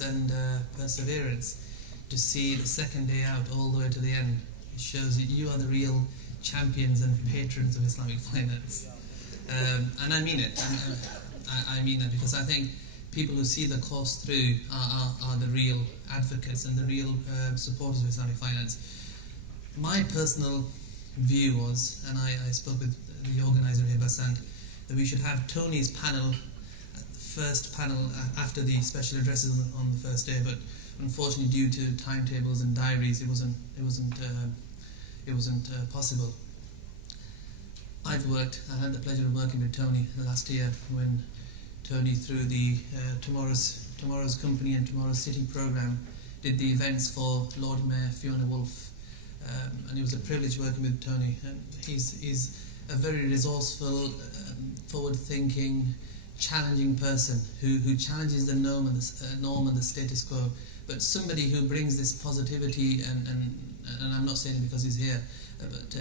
and perseverance to see the second day out all the way to the end. It shows that you are the real champions and patrons of Islamic finance. And I mean it. I mean that because I think people who see the course through are the real advocates and the real supporters of Islamic finance. My personal view was, and I spoke with the organizer here, Basant, that we should have Tony's panel, first panel after the special addresses on the first day, but unfortunately due to timetables and diaries it wasn't possible. I had the pleasure of working with Tony last year when Tony, through the Tomorrow's Company and Tomorrow's City programme, did the events for Lord Mayor Fiona Woolf, and it was a privilege working with Tony. He's a very resourceful, forward-thinking, challenging person who challenges the norm and the status quo, but somebody who brings this positivity and I'm not saying it because he's here, but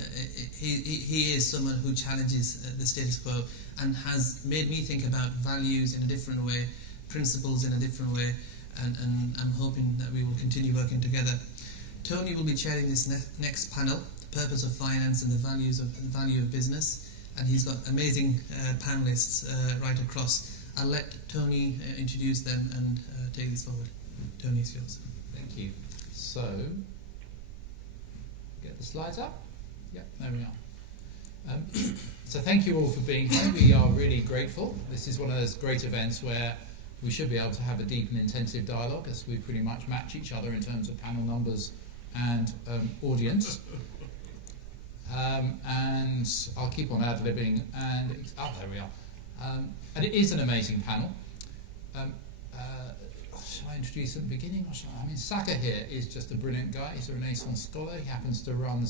he is someone who challenges the status quo and has made me think about values in a different way, principles in a different way, and I'm hoping that we will continue working together. Tony will be chairing this next panel, the purpose of finance and the value of business, and he's got amazing panelists right across. I'll let Tony introduce them and take this forward. Tony, it's yours. Thank you. So, get the slides up. Yep, there we are. So thank you all for being here. We are really grateful. This is one of those great events where we should be able to have a deep and intensive dialogue, as we pretty much match each other in terms of panel numbers and audience. And I'll keep on ad-libbing. And there we are. And it is an amazing panel. Shall I introduce at the beginning? Or shall I? I mean, Saka here is just a brilliant guy. He's a Renaissance scholar. He happens to run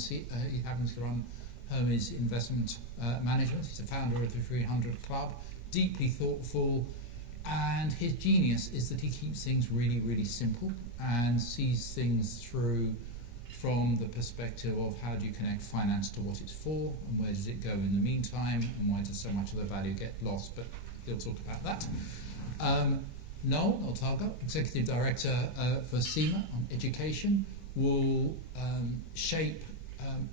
Hermes Investment Management. He's a founder of the 300 Club. Deeply thoughtful, and his genius is that he keeps things really, really simple and sees things through from the perspective of how do you connect finance to what it's for, and where does it go in the meantime, and why does so much of the value get lost. But he'll talk about that. Noel Tagoe, Executive Director for CIMA on education, will shape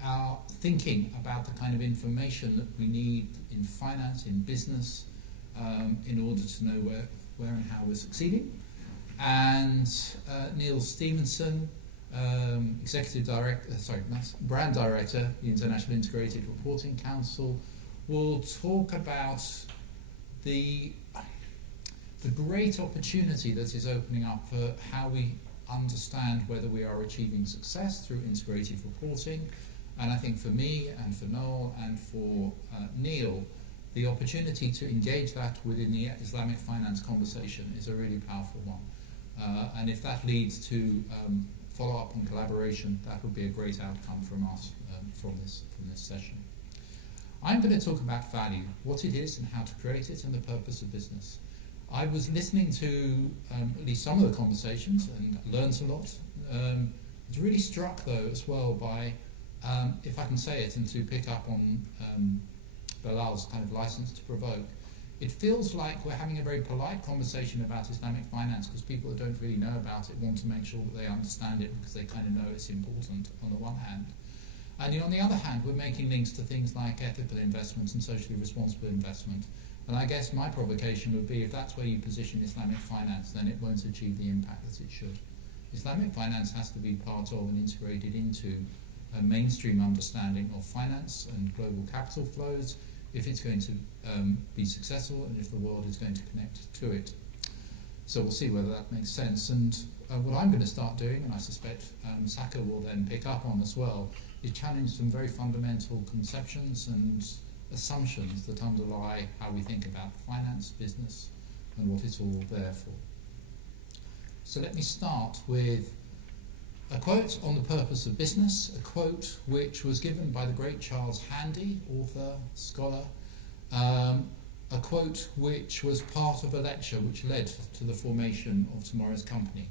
our thinking about the kind of information that we need in finance, in business, in order to know where and how we're succeeding. And Neil Stevenson, Brand Director, the International Integrated Reporting Council, will talk about the great opportunity that is opening up for how we understand whether we are achieving success through integrated reporting. And I think for me and for Noel and for Neil, the opportunity to engage that within the Islamic finance conversation is a really powerful one. And if that leads to follow-up and collaboration, that would be a great outcome from us from this session. I'm going to talk about value, what it is and how to create it, and the purpose of business. I was listening to at least some of the conversations and learned a lot. I was really struck, though, as well by, if I can say it, and to pick up on Bilal's kind of license to provoke, it feels like we're having a very polite conversation about Islamic finance because people that don't really know about it want to make sure that they understand it because they kind of know it's important on the one hand. And on the other hand, we're making links to things like ethical investment and socially responsible investment. And I guess my provocation would be if that's where you position Islamic finance, then it won't achieve the impact that it should. Islamic finance has to be part of and integrated into a mainstream understanding of finance and global capital flows if it's going to be successful and if the world is going to connect to it. So we'll see whether that makes sense. And what I'm going to start doing, and I suspect Saka will then pick up on as well, is challenge some very fundamental conceptions and assumptions that underlie how we think about finance, business, and what it's all there for. So let me start with a quote on the purpose of business, a quote which was given by the great Charles Handy, author, scholar, a quote which was part of a lecture which led to the formation of Tomorrow's Company,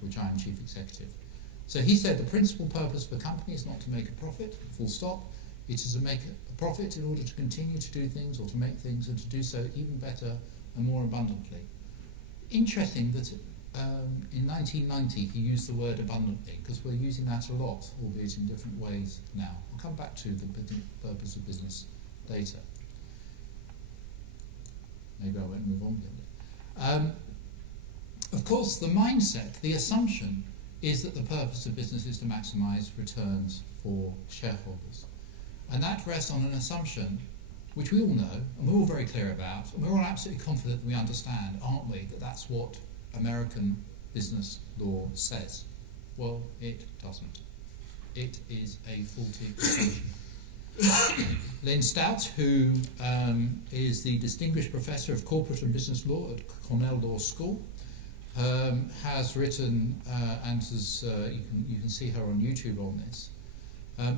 which I am chief executive. So he said the principal purpose of a company is not to make a profit, full stop. It is to make a profit in order to continue to do things or to make things and to do so even better and more abundantly. Interesting that in 1990 he used the word abundantly, because we're using that a lot, albeit in different ways now. I'll come back to the purpose of business data. Maybe I won't move on with it. Of course, the mindset, the assumption, is that the purpose of business is to maximise returns for shareholders. And that rests on an assumption which we all know, and we're all very clear about, and we're all absolutely confident that we understand, aren't we, that that's what American business law says. Well, it doesn't. It is a faulty assumption. Lynn Stout, who is the Distinguished Professor of Corporate and Business Law at Cornell Law School, has written, and has, you can see her on YouTube on this,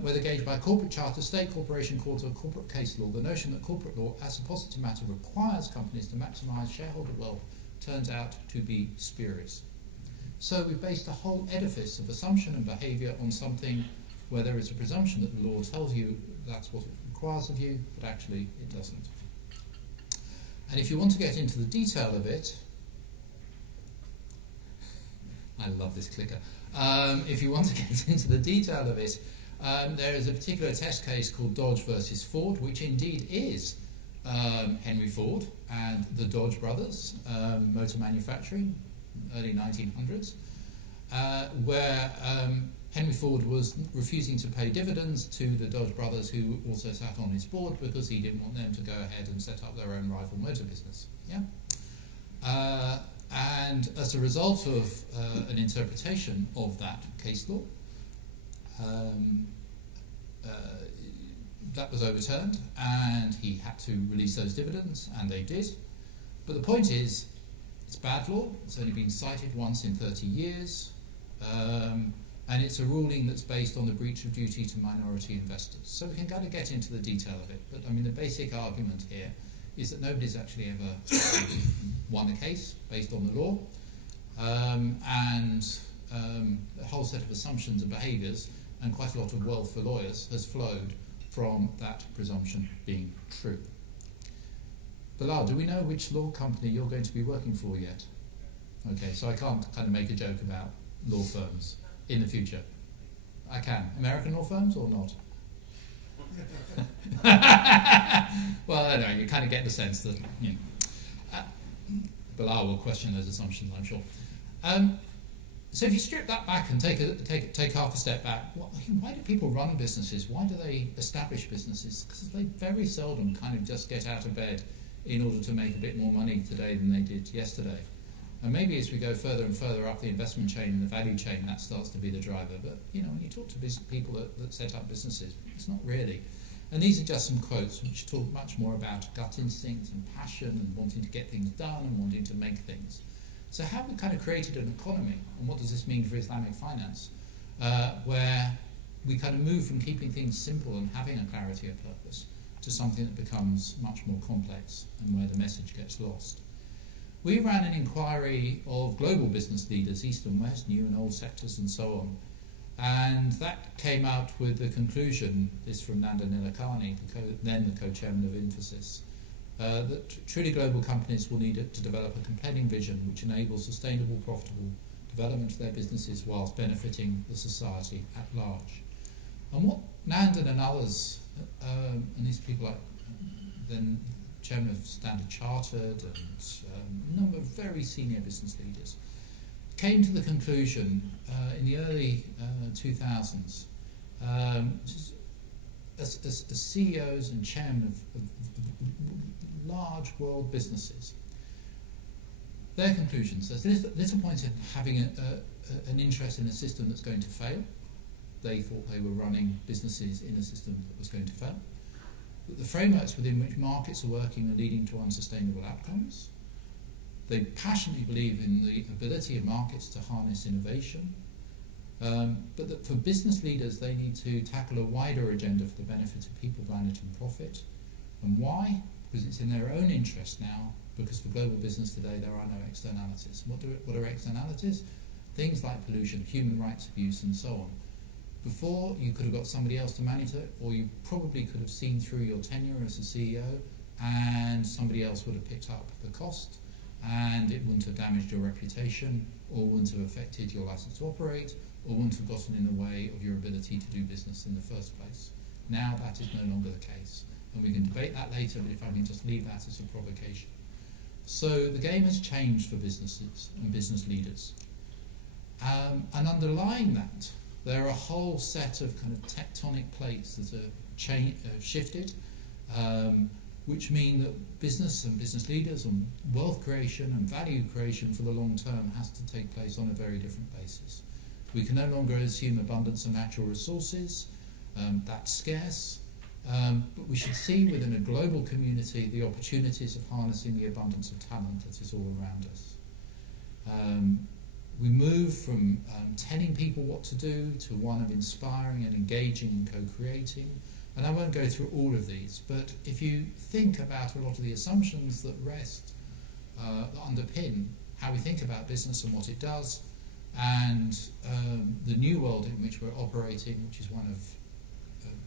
whether gauged by corporate charter, state corporation court, or corporate case law, the notion that corporate law, as a positive matter, requires companies to maximise shareholder wealth turns out to be spurious. So we've based a whole edifice of assumption and behaviour on something where there is a presumption that the law tells you that's what it requires of you, but actually it doesn't. And if you want to get into the detail of it, I love this clicker. If you want to get into the detail of it, there is a particular test case called Dodge versus Ford, which indeed is Henry Ford and the Dodge brothers, motor manufacturing, early 1900s, where Henry Ford was refusing to pay dividends to the Dodge brothers, who also sat on his board, because he didn't want them to go ahead and set up their own rival motor business. Yeah. And as a result of an interpretation of that case law, that was overturned, and he had to release those dividends, and they did. But the point is, it's bad law. It's only been cited once in 30 years, and it's a ruling that's based on the breach of duty to minority investors. So we can kind of get into the detail of it, but I mean the basic argument here is that nobody's actually ever won a case based on the law, and a whole set of assumptions and behaviours and quite a lot of wealth for lawyers has flowed from that presumption being true. Bilal, do we know which law company you're going to be working for yet? Okay, so I can't kind of make a joke about law firms in the future. I can. American law firms or not? Well, I don't know, you kind of get the sense that, you know, Bilal will question those assumptions, I'm sure. So if you strip that back and take half a step back, why do people run businesses? Why do they establish businesses? Because they very seldom kind of just get out of bed in order to make a bit more money today than they did yesterday. And maybe as we go further and further up the investment chain and the value chain, that starts to be the driver. But you know, when you talk to people that set up businesses, it's not really. And these are just some quotes which talk much more about gut instinct and passion and wanting to get things done and wanting to make things. So how have we kind of created an economy, and what does this mean for Islamic finance, where we kind of move from keeping things simple and having a clarity of purpose to something that becomes much more complex and where the message gets lost? We ran an inquiry of global business leaders, East and West, new and old sectors and so on, and that came out with the conclusion, this from Nanda Nilekani, then the co-chairman of Infosys, that truly global companies will need to develop a compelling vision which enables sustainable, profitable development of their businesses whilst benefiting the society at large. And what Nanda and others, and these people like then chairman of Standard Chartered and a number of very senior business leaders, came to the conclusion in the early 2000s, as CEOs and chairmen of large world businesses, their conclusions: there's little point in having an interest in a system that's going to fail. They thought they were running businesses in a system that was going to fail. That the frameworks within which markets are working are leading to unsustainable outcomes. They passionately believe in the ability of markets to harness innovation, but that for business leaders they need to tackle a wider agenda for the benefit of people, planet and profit. And why? Because it's in their own interest now, because for global business today there are no externalities. What are externalities? Things like pollution, human rights abuse and so on. Before, you could have got somebody else to manage it, or you probably could have seen through your tenure as a CEO and somebody else would have picked up the cost and it wouldn't have damaged your reputation or wouldn't have affected your license to operate, or wouldn't have gotten in the way of your ability to do business in the first place. Now that is no longer the case, and we can debate that later, but if I can just leave that as a provocation. So the game has changed for businesses and business leaders. And underlying that, there are a whole set of kind of tectonic plates that are shifted, which mean that business and business leaders and wealth creation and value creation for the long term has to take place on a very different basis. We can no longer assume abundance of natural resources, that's scarce, but we should see within a global community the opportunities of harnessing the abundance of talent that is all around us. We move from telling people what to do to one of inspiring and engaging and co-creating. And I won't go through all of these, but if you think about a lot of the assumptions that that underpin how we think about business and what it does, and the new world in which we're operating, which is one of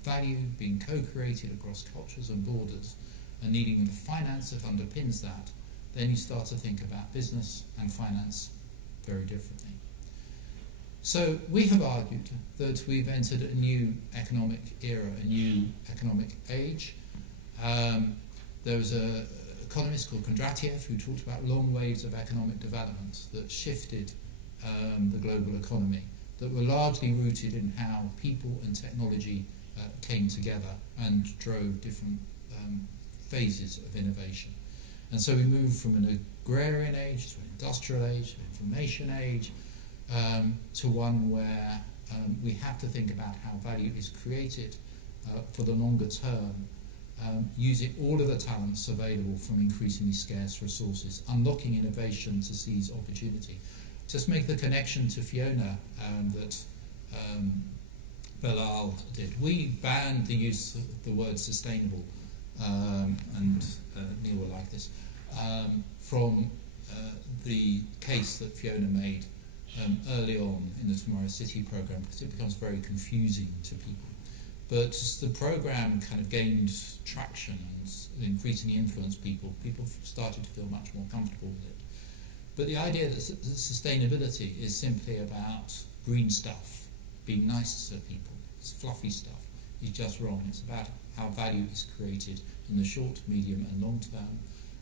value being co-created across cultures and borders, and needing the finance that underpins that, then you start to think about business and finance very differently. So we have argued that we've entered a new economic era, a new economic age. There was an economist called Kondratiev who talked about long waves of economic development that shifted the global economy, that were largely rooted in how people and technology came together and drove different phases of innovation. And so we moved from an agrarian age to an industrial age, to an information age, to one where we have to think about how value is created for the longer term, using all of the talents available from increasingly scarce resources, unlocking innovation to seize opportunity. Just make the connection to Fiona that Bilal did. We banned the use of the word sustainable, and Neil will like this, from the case that Fiona made early on in the Tomorrow City programme, because it becomes very confusing to people. But as the programme kind of gained traction and increasingly influenced people, people started to feel much more comfortable with it. But the idea that sustainability is simply about green stuff, being nice to people, it's fluffy stuff, is just wrong. It's about how value is created in the short, medium and long term.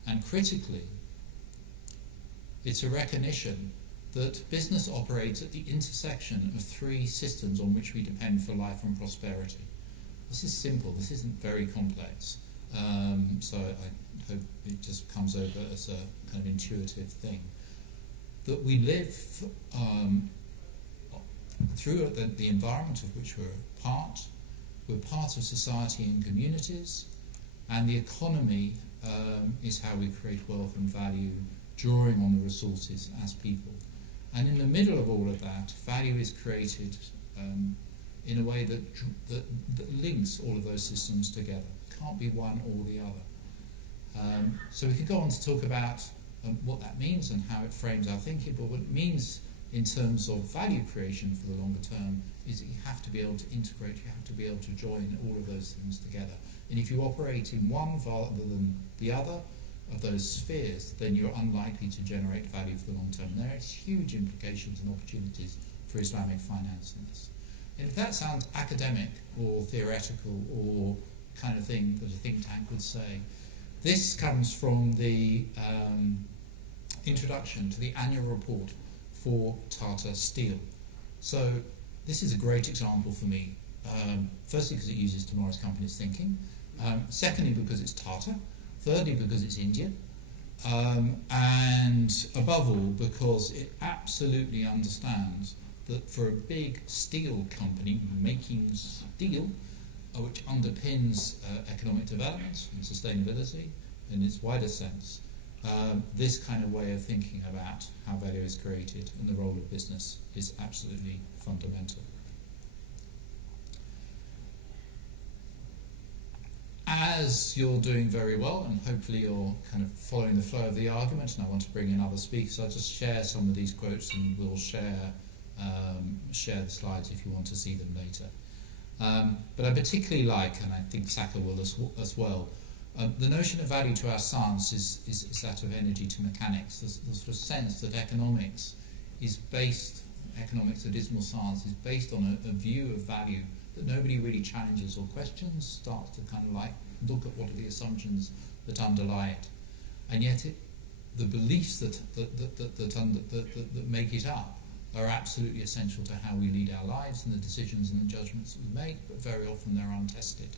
And critically, it's a recognition that business operates at the intersection of three systems on which we depend for life and prosperity. This is simple, this isn't very complex. So I hope it just comes over as a kind of intuitive thing. That we live through the environment of which we're part of society and communities, and the economy is how we create wealth and value, drawing on the resources as people. And in the middle of all of that, value is created in a way that links all of those systems together. It can't be one or the other. So we could go on to talk about what that means and how it frames our thinking, but what it means in terms of value creation for the longer term is that you have to be able to integrate, you have to be able to join all of those things together. And if you operate in one rather than the other of those spheres, then you're unlikely to generate value for the long term. There are huge implications and opportunities for Islamic finance in this. And if that sounds academic or theoretical or kind of thing that a think tank would say, this comes from the introduction to the annual report for Tata Steel. So this is a great example for me. Firstly, because it uses tomorrow's companies thinking. Secondly, because it's Tata. Thirdly, because it's Indian. And above all, because it absolutely understands that for a big steel company making steel, which underpins economic development and sustainability in its wider sense, this kind of way of thinking about how value is created and the role of business is absolutely fundamental. As you're doing very well, and hopefully you're kind of following the flow of the argument, and I want to bring in other speakers, I'll just share some of these quotes and we'll share the slides if you want to see them later. But I particularly like, and I think Saka will as well, the notion of value to our science is that of energy to mechanics. There's a sense that economics is based, economics, a dismal science, is based on a view of value that nobody really challenges or questions, starts to kind of like look at what are the assumptions that underlie it. And yet the beliefs that make it up are absolutely essential to how we lead our lives and the decisions and the judgments that we make, but very often they're untested.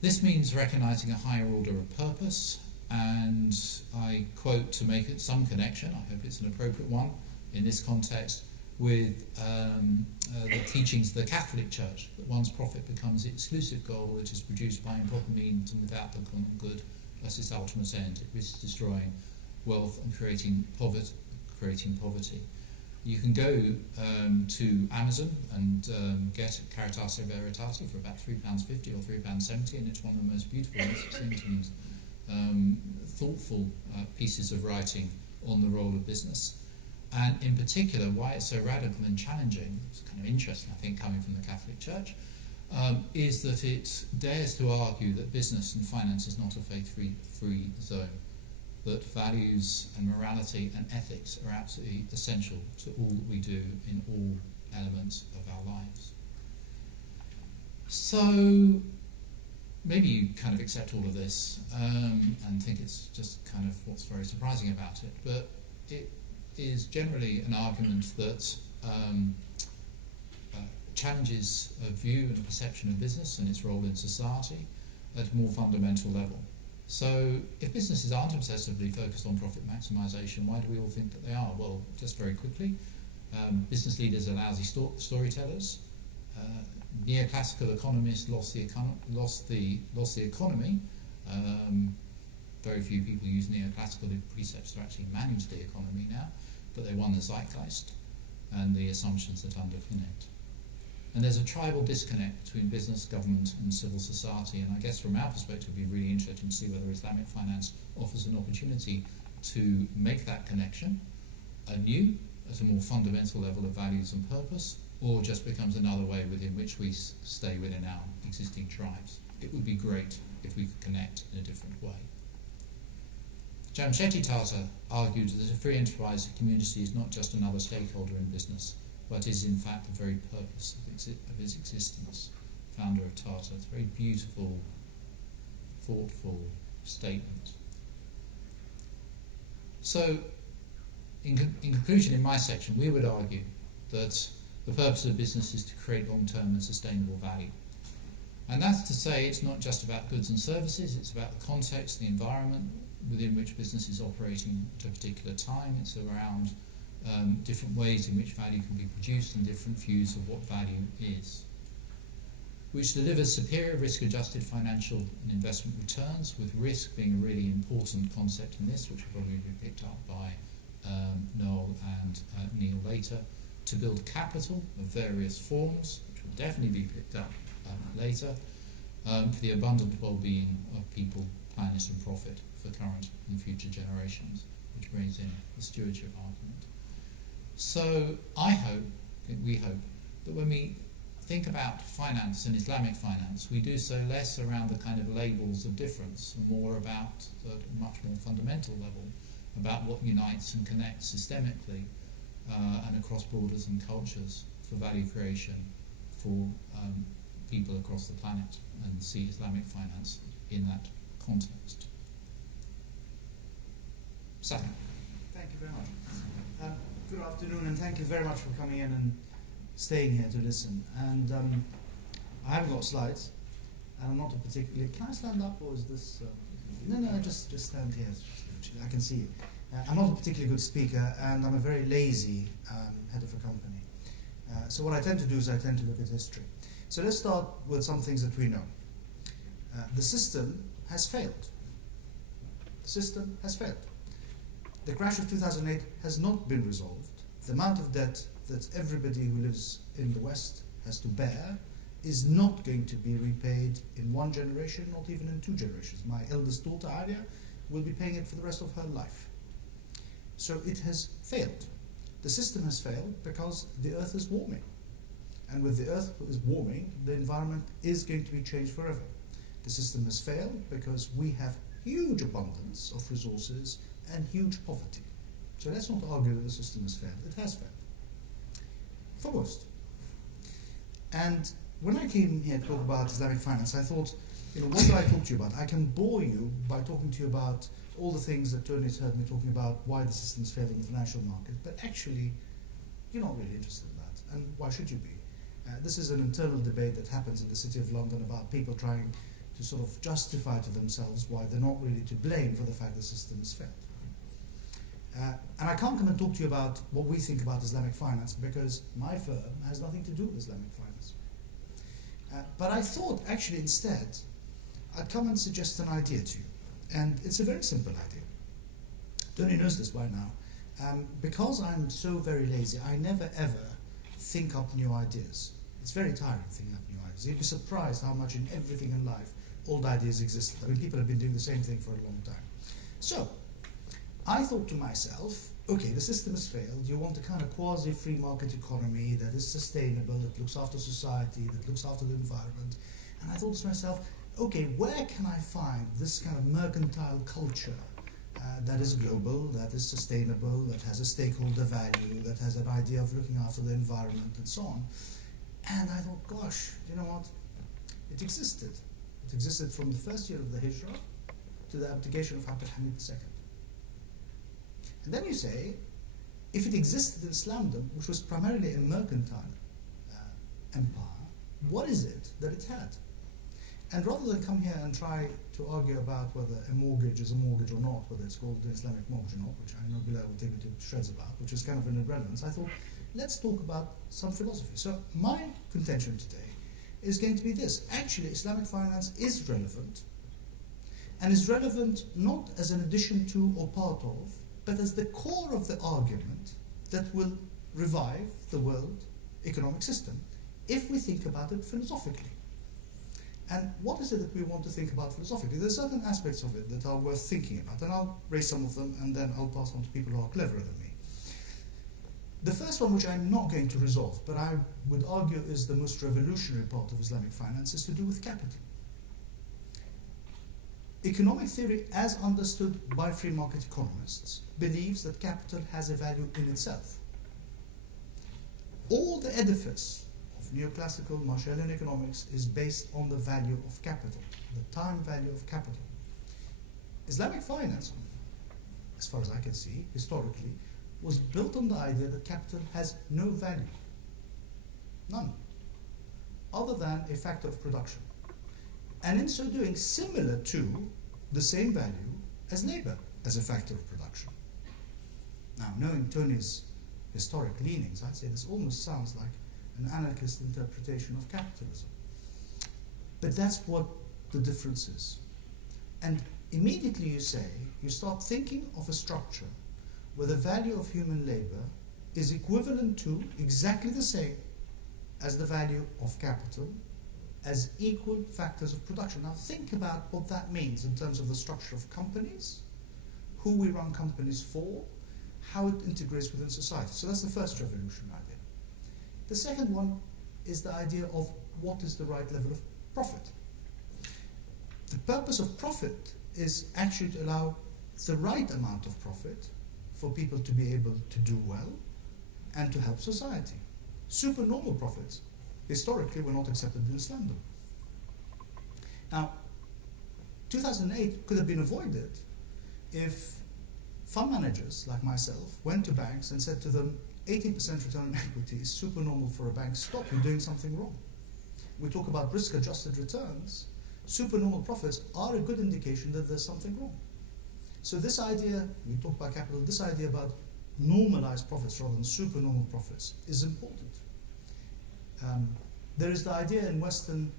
This means recognising a higher order of purpose, and I quote to make it some connection, I hope it's an appropriate one in this context, with the teachings of the Catholic Church, that one's profit becomes the exclusive goal, which is produced by improper means and without the common good as its ultimate end. It risks destroying wealth and creating poverty. You can go to Amazon and get Caritas Veritate for about £3.50 or £3.70, and it's one of the most beautiful and succinct and thoughtful pieces of writing on the role of business. And in particular, why it's so radical and challenging, it's kind of interesting, I think, coming from the Catholic Church, is that it dares to argue that business and finance is not a faith-free zone, that values and morality and ethics are absolutely essential to all that we do in all elements of our lives. So maybe you kind of accept all of this and think it's just kind of what's very surprising about it, but it is generally an argument that challenges a view and a perception of business and its role in society at a more fundamental level. So if businesses aren't obsessively focused on profit maximisation, why do we all think that they are? Well, just very quickly, business leaders are lousy storytellers. Neoclassical economists lost the economy. Very few people use neoclassical precepts to actually manage the economy now, but they won the zeitgeist and the assumptions that underpin it. And there's a tribal disconnect between business, government and civil society, and I guess from our perspective it would be really interesting to see whether Islamic finance offers an opportunity to make that connection anew at a more fundamental level of values and purpose, or just becomes another way within which we stay within our existing tribes. It would be great if we could connect in a different way. Jamshedji Tata argued that a free enterprise community is not just another stakeholder in business, but is in fact the very purpose of his existence. Founder of Tata. It's a very beautiful, thoughtful statement. So, in conclusion, in my section, we would argue that the purpose of business is to create long-term and sustainable value. And that's to say it's not just about goods and services, it's about the context, the environment within which business is operating at a particular time. It's around different ways in which value can be produced and different views of what value is, which delivers superior risk-adjusted financial and investment returns, with risk being a really important concept in this, which will probably be picked up by Noel and Neil later, to build capital of various forms, which will definitely be picked up later, for the abundant well-being of people, planet and profit for current and future generations, which brings in the stewardship argument. So we hope, that when we think about finance and Islamic finance, we do so less around the kind of labels of difference, and more about the much more fundamental level, about what unites and connects systemically and across borders and cultures for value creation for people across the planet, and see Islamic finance in that context. Sam. Thank you very much. Good afternoon, and thank you very much for coming in and staying here to listen. And I haven't got slides, and I'm not a particularly... Can I stand up, or is this... No, just stand here. I can see you. I'm not a particularly good speaker, and I'm a very lazy head of a company. So what I tend to do is I tend to look at history. So let's start with some things that we know. The system has failed. The system has failed. The crash of 2008 has not been resolved. The amount of debt that everybody who lives in the West has to bear is not going to be repaid in one generation, not even in 2 generations. My eldest daughter, Aria, will be paying it for the rest of her life. So it has failed. The system has failed because the Earth is warming. And with the Earth is warming, the environment is going to be changed forever. The system has failed because we have huge abundance of resources and huge poverty. So let's not argue that the system has failed. It has failed. For most. And when I came here to talk about Islamic finance, I thought, what do I talk to you about? I can bore you by talking to you about all the things that Tony's heard me talking about, why the system's failed in the financial market, but actually, you're not really interested in that. And why should you be? This is an internal debate that happens in the City of London about people trying to sort of justify to themselves why they're not really to blame for the fact the system has failed. And I can't come and talk to you about what we think about Islamic finance because my firm has nothing to do with Islamic finance. But I thought, actually, instead, I'd come and suggest an idea to you. And it's a very simple idea. Tony knows this by now. Because I'm so very lazy, I never ever think up new ideas. It's very tiring thinking up new ideas. You'd be surprised how much in everything in life old ideas exist. I mean, people have been doing the same thing for a long time. So, I thought to myself, okay, the system has failed. You want a kind of quasi-free market economy that is sustainable, that looks after society, that looks after the environment. And I thought to myself, okay, where can I find this kind of mercantile culture that is global, that is sustainable, that has a stakeholder value, that has an idea of looking after the environment and so on? And I thought, gosh, you know what? It existed. It existed from the first year of the Hijrah to the abdication of Abd al-Hamid II. And then you say, if it existed in Islamdom, which was primarily a mercantile empire, what is it that it had? And rather than come here and try to argue about whether a mortgage is a mortgage or not, whether it's called the Islamic mortgage or not, which I know Bilal will take me to shreds about, which is kind of an irrelevance, I thought, let's talk about some philosophy. So my contention today is going to be this. Actually, Islamic finance is relevant, and is relevant not as an addition to or part of, but as the core of the argument that will revive the world economic system if we think about it philosophically. And what is it that we want to think about philosophically? There are certain aspects of it that are worth thinking about, and I'll raise some of them, and then I'll pass on to people who are cleverer than me. The first one, which I'm not going to resolve, but I would argue is the most revolutionary part of Islamic finance, is to do with capital. Economic theory, as understood by free market economists, believes that capital has a value in itself. All the edifice of neoclassical Marshallian economics is based on the value of capital, the time value of capital. Islamic finance, as far as I can see, historically, was built on the idea that capital has no value, none, other than a factor of production. And in so doing, similar to the same value as labor as a factor of production. Now, knowing Tony's historic leanings, I'd say this almost sounds like an anarchist interpretation of capitalism. But that's what the difference is. And immediately you start thinking of a structure where the value of human labor is equivalent to, exactly the same as the value of capital, as equal factors of production. Now think about what that means in terms of the structure of companies, who we run companies for, how it integrates within society. So that's the first revolutionary idea. The second one is the idea of what is the right level of profit. The purpose of profit is actually to allow the right amount of profit for people to be able to do well and to help society. Supernormal profits historically were not accepted in Islam. Now, 2008 could have been avoided if fund managers like myself went to banks and said to them, 18% return on equity is supernormal for a bank. Stop, you're doing something wrong. We talk about risk-adjusted returns. Supernormal profits are a good indication that there's something wrong. So this idea, we talk about capital, this idea about normalized profits rather than supernormal profits is important. There is the idea in Western,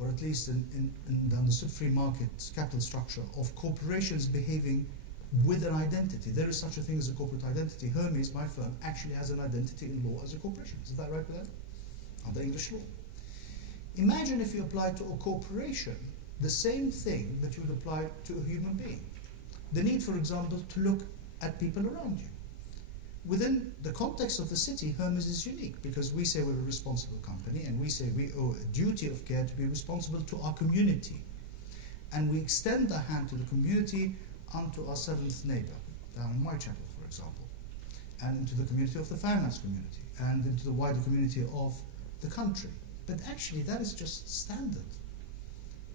or at least in the understood free market capital structure, of corporations behaving with an identity. There is such a thing as a corporate identity. Hermes, my firm, actually has an identity in law as a corporation. Is that right, Bilal? Under English law. Imagine if you applied to a corporation the same thing that you would apply to a human being. The need, for example, to look at people around you. Within the context of the city, Hermes is unique because we say we're a responsible company and we say we owe a duty of care to be responsible to our community. And we extend our hand to the community unto our seventh neighbor, down in Whitechapel, for example, and into the community of the finance community, and into the wider community of the country. But actually, that is just standard.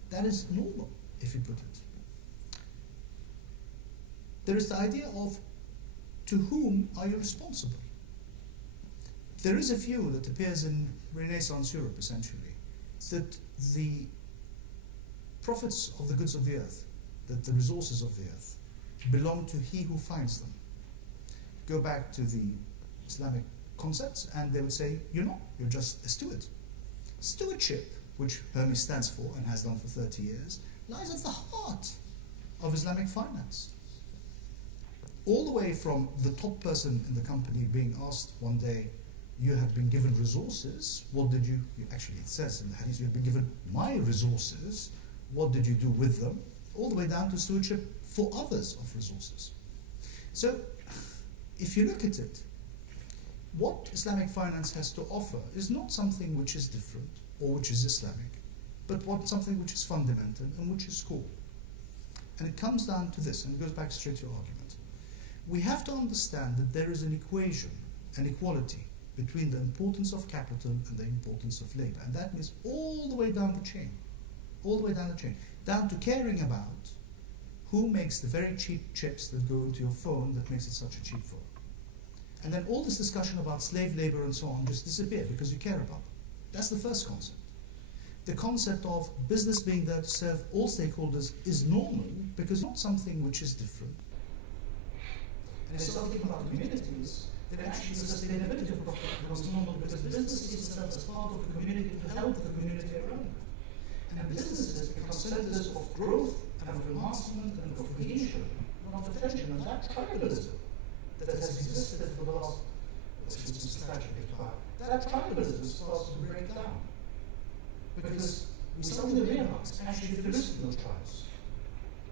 That is normal, if you put it. There is the idea of to whom are you responsible? There is a view that appears in Renaissance Europe, essentially, that the profits of the goods of the earth, that the resources of the earth, belong to he who finds them. Go back to the Islamic concepts, and they would say, you're not, you're just a steward. Stewardship, which Hermes stands for and has done for 30 years, lies at the heart of Islamic finance. All the way from the top person in the company being asked one day, you have been given resources, what did you actually it says in the hadith, you have been given my resources, what did you do with them? All the way down to stewardship for others of resources. So, if you look at it, what Islamic finance has to offer is not something which is different or which is Islamic, but something which is fundamental and which is core. And it comes down to this, and it goes back straight to your argument. We have to understand that there is an equation, an equality, between the importance of capital and the importance of labor. And that means all the way down the chain, down to caring about who makes the very cheap chips that go into your phone that makes it such a cheap phone. And then all this discussion about slave labor and so on just disappear because you care about them. That's the first concept. The concept of business being there to serve all stakeholders is normal because it's not something which is different. And if something about communities, then actually the sustainability of profit becomes normal because business sees itself as part of the community to help the community around it. And businesses become centers of growth and of advancement and of cohesion, not of tension. And that tribalism that has existed for the last, that tribalism starts to break down. Because we suddenly realize, actually, if you listen to those tribes,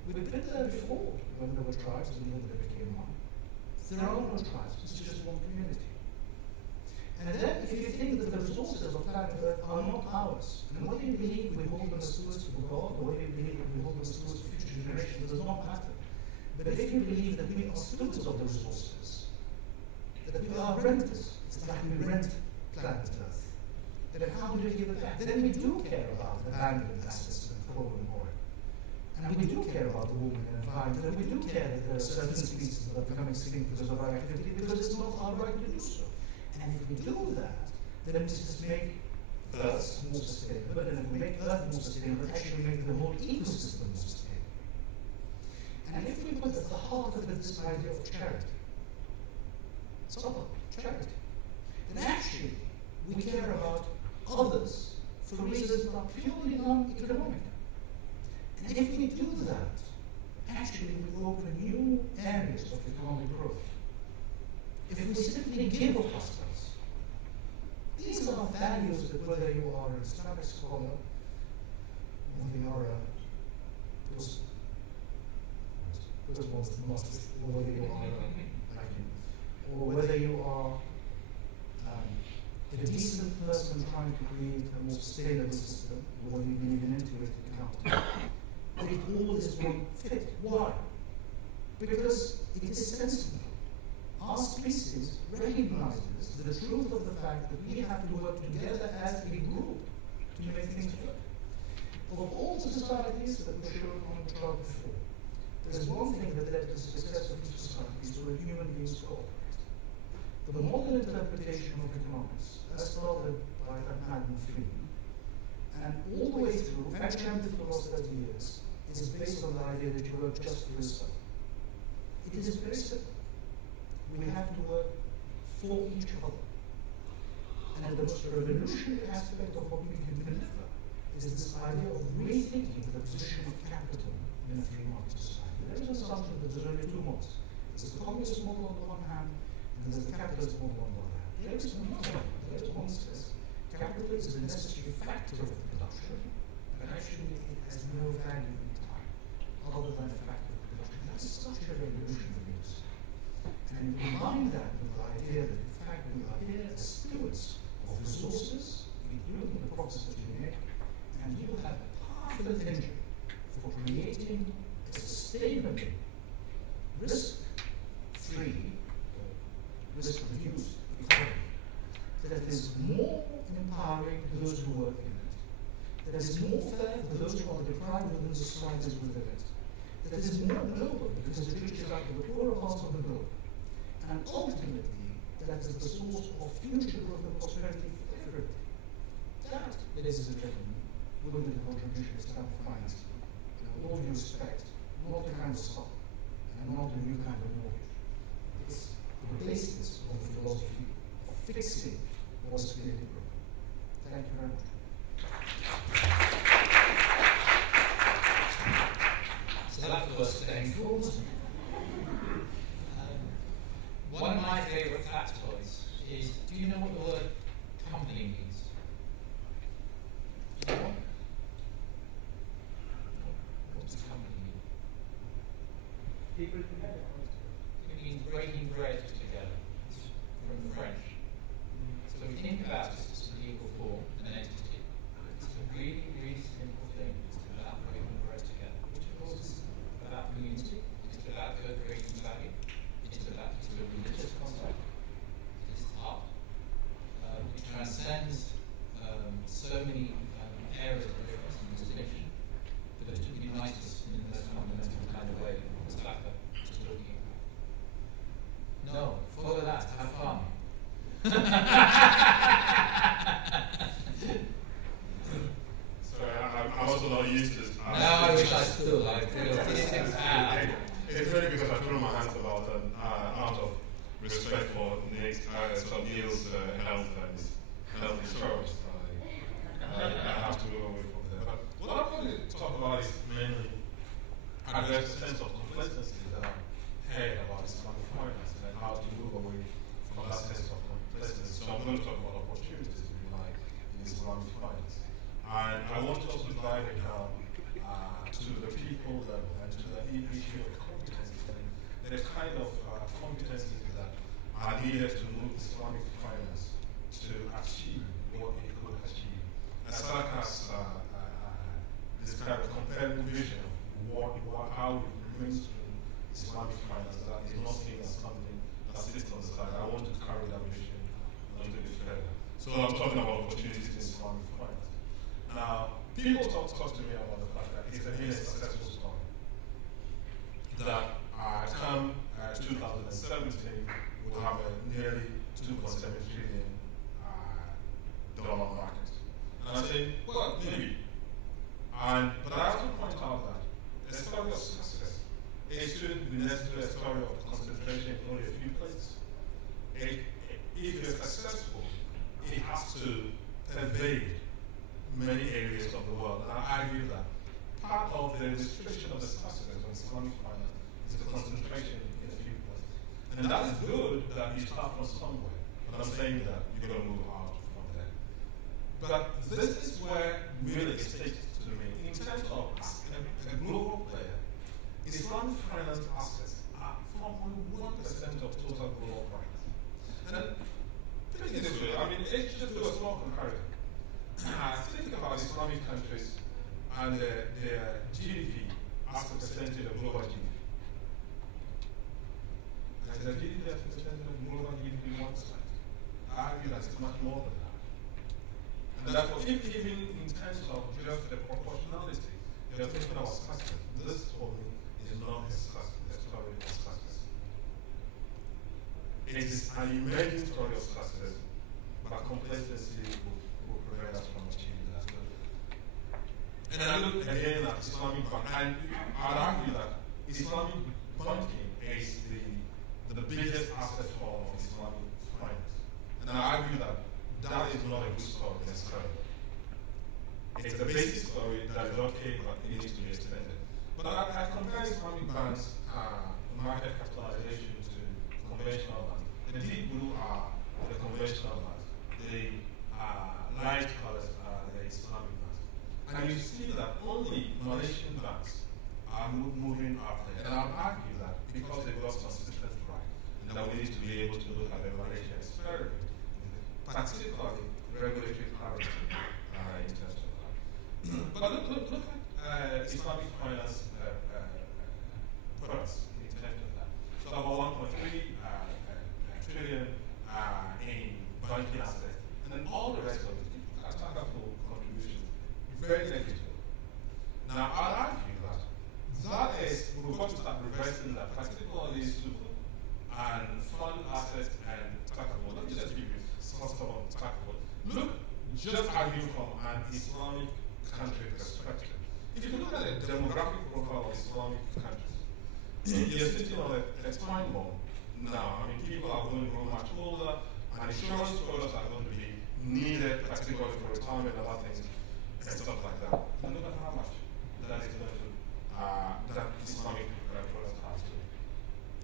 we've been there before when there were tribes and then they became one. There are no tribes, it's just one community. And then if you think that the resources of planet Earth are not ours, and whether you believe we hold them as stewards for God, or whether you believe we hold them as stewards for future generations, does not matter. But if you believe that we are stewards of the resources, that we are renters, it's like we rent planet Earth, then how do we give it back? Then we do care about abandoned assets and coal and oil. And we do care about the woman and environment, and we do care that there are certain species that are becoming extinct because of our activity, because it's not our right to do so. And if we do that, then we just make Earth more sustainable, and if we make Earth more sustainable, actually make the whole ecosystem more sustainable. And if we put at the heart of it this idea of charity, charity, then actually we care about others for reasons that are purely non-economic. And if we do that, actually we open new areas of economic growth. If we simply give of ourselves, these are values that whether you are an Islamic scholar, whether you are a Muslim, or whether you are or whether you are a decent person trying to create a more sustainable system, or whether you believe in integrated accounting, they all is one fit. Why? Because it is sensible. Our species recognizes the truth of the fact that we have to work together as a group to make things work. Of all the societies that were shown on the chart before, there's one thing that led to the success of each society where human beings cooperate. The modern interpretation of economics, as started by Adam Friedman, and all the way through, and championed for the last 30 years, is based on the idea that you work just for yourself. It is very simple. We have to work for each other. And the most revolutionary aspect of what we can deliver is this idea of rethinking the position of capital in a free market society. There is an assumption that there's only two models. There's the communist model on the one hand, and there's the capitalist model on the other hand. There is another. There is one that says capital is a necessary factor of production, but actually it has no value in time, other than the factor of production. That's such a revolutionary news. And combine that with the idea that in fact we are here as stewards of resources, including the profits that you make, and you have a powerful engine for creating a sustainable, risk-free, produced economy that is more empowering to those who work in it, that is more fair for those who are deprived within the societies within it, that is more global because it reaches out to the poorer parts of the globe, and ultimately that is the source of future growth and prosperity for everybody. That, ladies and gentlemen, will be the contribution of Islamic finance. With all due respect, not a kind of stock, and not a new kind of mortgage. It's the basis of the philosophy of fixing what's clearly broken. Thank you very much. So that was staying cool. One of my favourite factoids is, do you know what the word company means? Do you know what does company mean? People together. It means breaking bread together. It's from the French. So if you think about it as an equal form, an entity, it's a really, really simple thing. It's about breaking bread together, which of course is about community. It's about co-creating value. It's a religious concept. It's art. It transcends so many areas of difference and distinction, but it unites us in the most fundamental kind of way. It's like just looking at. No, follow that. Have fun. Sorry, I'm also not used to this. No, I wish I stood. I feel It's really because I threw my hands about out of respect for Neil's health and insurance. I have to go away from there. But what I want to talk about is mainly there's a sense of complacency that I've heard about Islamic finance and how to move away from that sense of complacency. So I'm going to talk about opportunities in Islamic finance. And I want to also dive it down to the people level and to the issue of competencies and the kind of competencies that are needed to move Islamic finance to achieve what it could achieve. Asad has this kind of compelling vision of how it mainstream Islamic finance that is not seen as something that sits on the side. I want to carry that vision a little bit further. So I'm talking about opportunities in Islamic finance. Now, people talk to me about the fact that it's a very successful story. That come 2017, we'll have a nearly $2.7 trillion market. And I say, well, maybe. But I have to point out that a story of success, it shouldn't be necessarily a story of concentration in only a few places. If you're successful, it has to pervade many areas of the world. And I argue that part of the restriction of the success of Islamic finance is the concentration in a few places. And that is good that you start from somewhere. But I'm saying that you're going to move out from there. But this is where really it takes to me. In terms of a global player, Islamic finance assets are 4.1% of total global finance. And think it this way, let's just do a small comparison. Think about Islamic countries and their GDP as a percentage of global GDP. And the GDP as a percentage of global GDP 1%. I argue that it's much more than that. And therefore, if even in terms of just the proportionality, you're thinking about success, this for me is not a story of success. It is an emerging story of success, but complacency will prevent us from achieving that. And I look again at Islamic banking, and I'd argue that Islamic banking is the biggest asset form of Islamic finance. And I argue that that is not a good story necessarily. It's a basic story that is okay, but it needs to be extended. But I compare Islamic banks' market capitalization to conventional banks. The deep blue are the conventional banks. The light colors are the Islamic banks. And you see that only Malaysian banks are moving up there. And I'll argue that because they've got some systems right, and that we need to be able to look at the Malaysian experiment, particularly regulatory clarity in terms of that. But look at Islamic finance products in terms of that. So about 1.3 trillion just arguing from an Islamic country perspective. If you look at the demographic profile of Islamic countries, you're sitting on a time bomb now. I mean, people are going to grow much older, and insurance products are going to be needed, particularly for retirement and other things, and stuff like that. And look at how much that is going to, that Islamic product has to.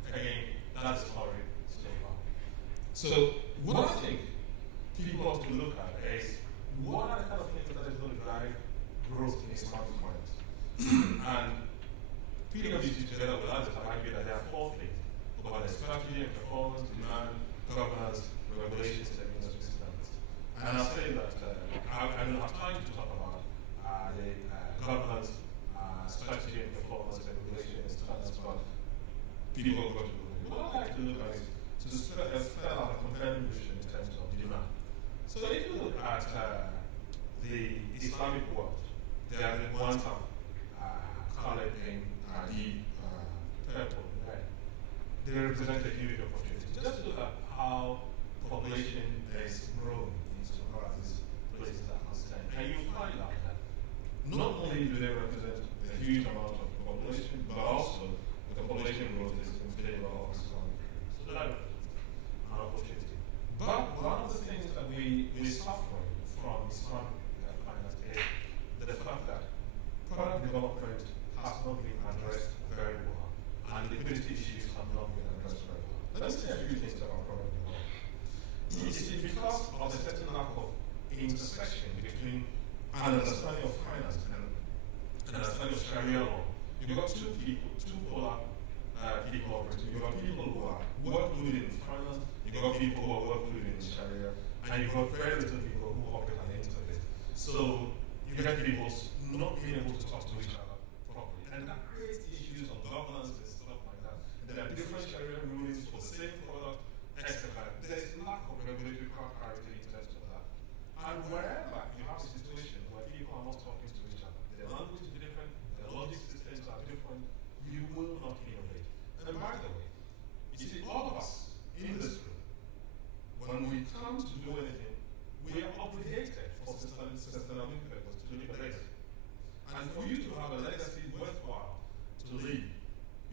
Again, that's the story so far. So, what I think people have to look at is what are the kind of things that is going to drive growth in Islamic finance. And PwC together with others have argued that there are 4 things about the strategy and performance, demand, governance, regulations, and industry standards. And I'll say that I don't have time to talk about the governance, strategy and performance, and regulations and standards, but people go to do it. What I'd like to look at is to spell out a compelling vision in terms of demand. So if you look at the Islamic world, they are the ones that colored in the purple, right? They represent a huge opportunity. Just look at how population is growing in so far as these places are concerned. And you find out that not only do they represent a huge amount of population, but also the population growth is in favor of Islamic countries. So that is an opportunity. But one of the things that we're suffering from Islamic finance is the fact that product development has not been addressed very well, and liquidity issues have not been addressed very well. Let me say a few things about product development. It is because of the certain lack of intersection between an understanding of finance and an understanding of Sharia law. You've got two polar people operating. You've got people who are well-rooted in finance, you've got people who are well-rooted in Sharia, and you've got very little people who operate at the interface. So you get people not being able to talk to each other properly. And that creates issues of governance and stuff like that. There are different Sharia rulings for the same product, etc. There's lack of regulatory clarity in terms of that. And wherever you have a situation where people are not talking to each other, their language is different, their logic systems are different, you will not innovate. And by the way, you see, all of us in this room, when we come to do anything, we are obligated for sustainability purposes to leave a legacy. And for you to have a legacy worthwhile to leave,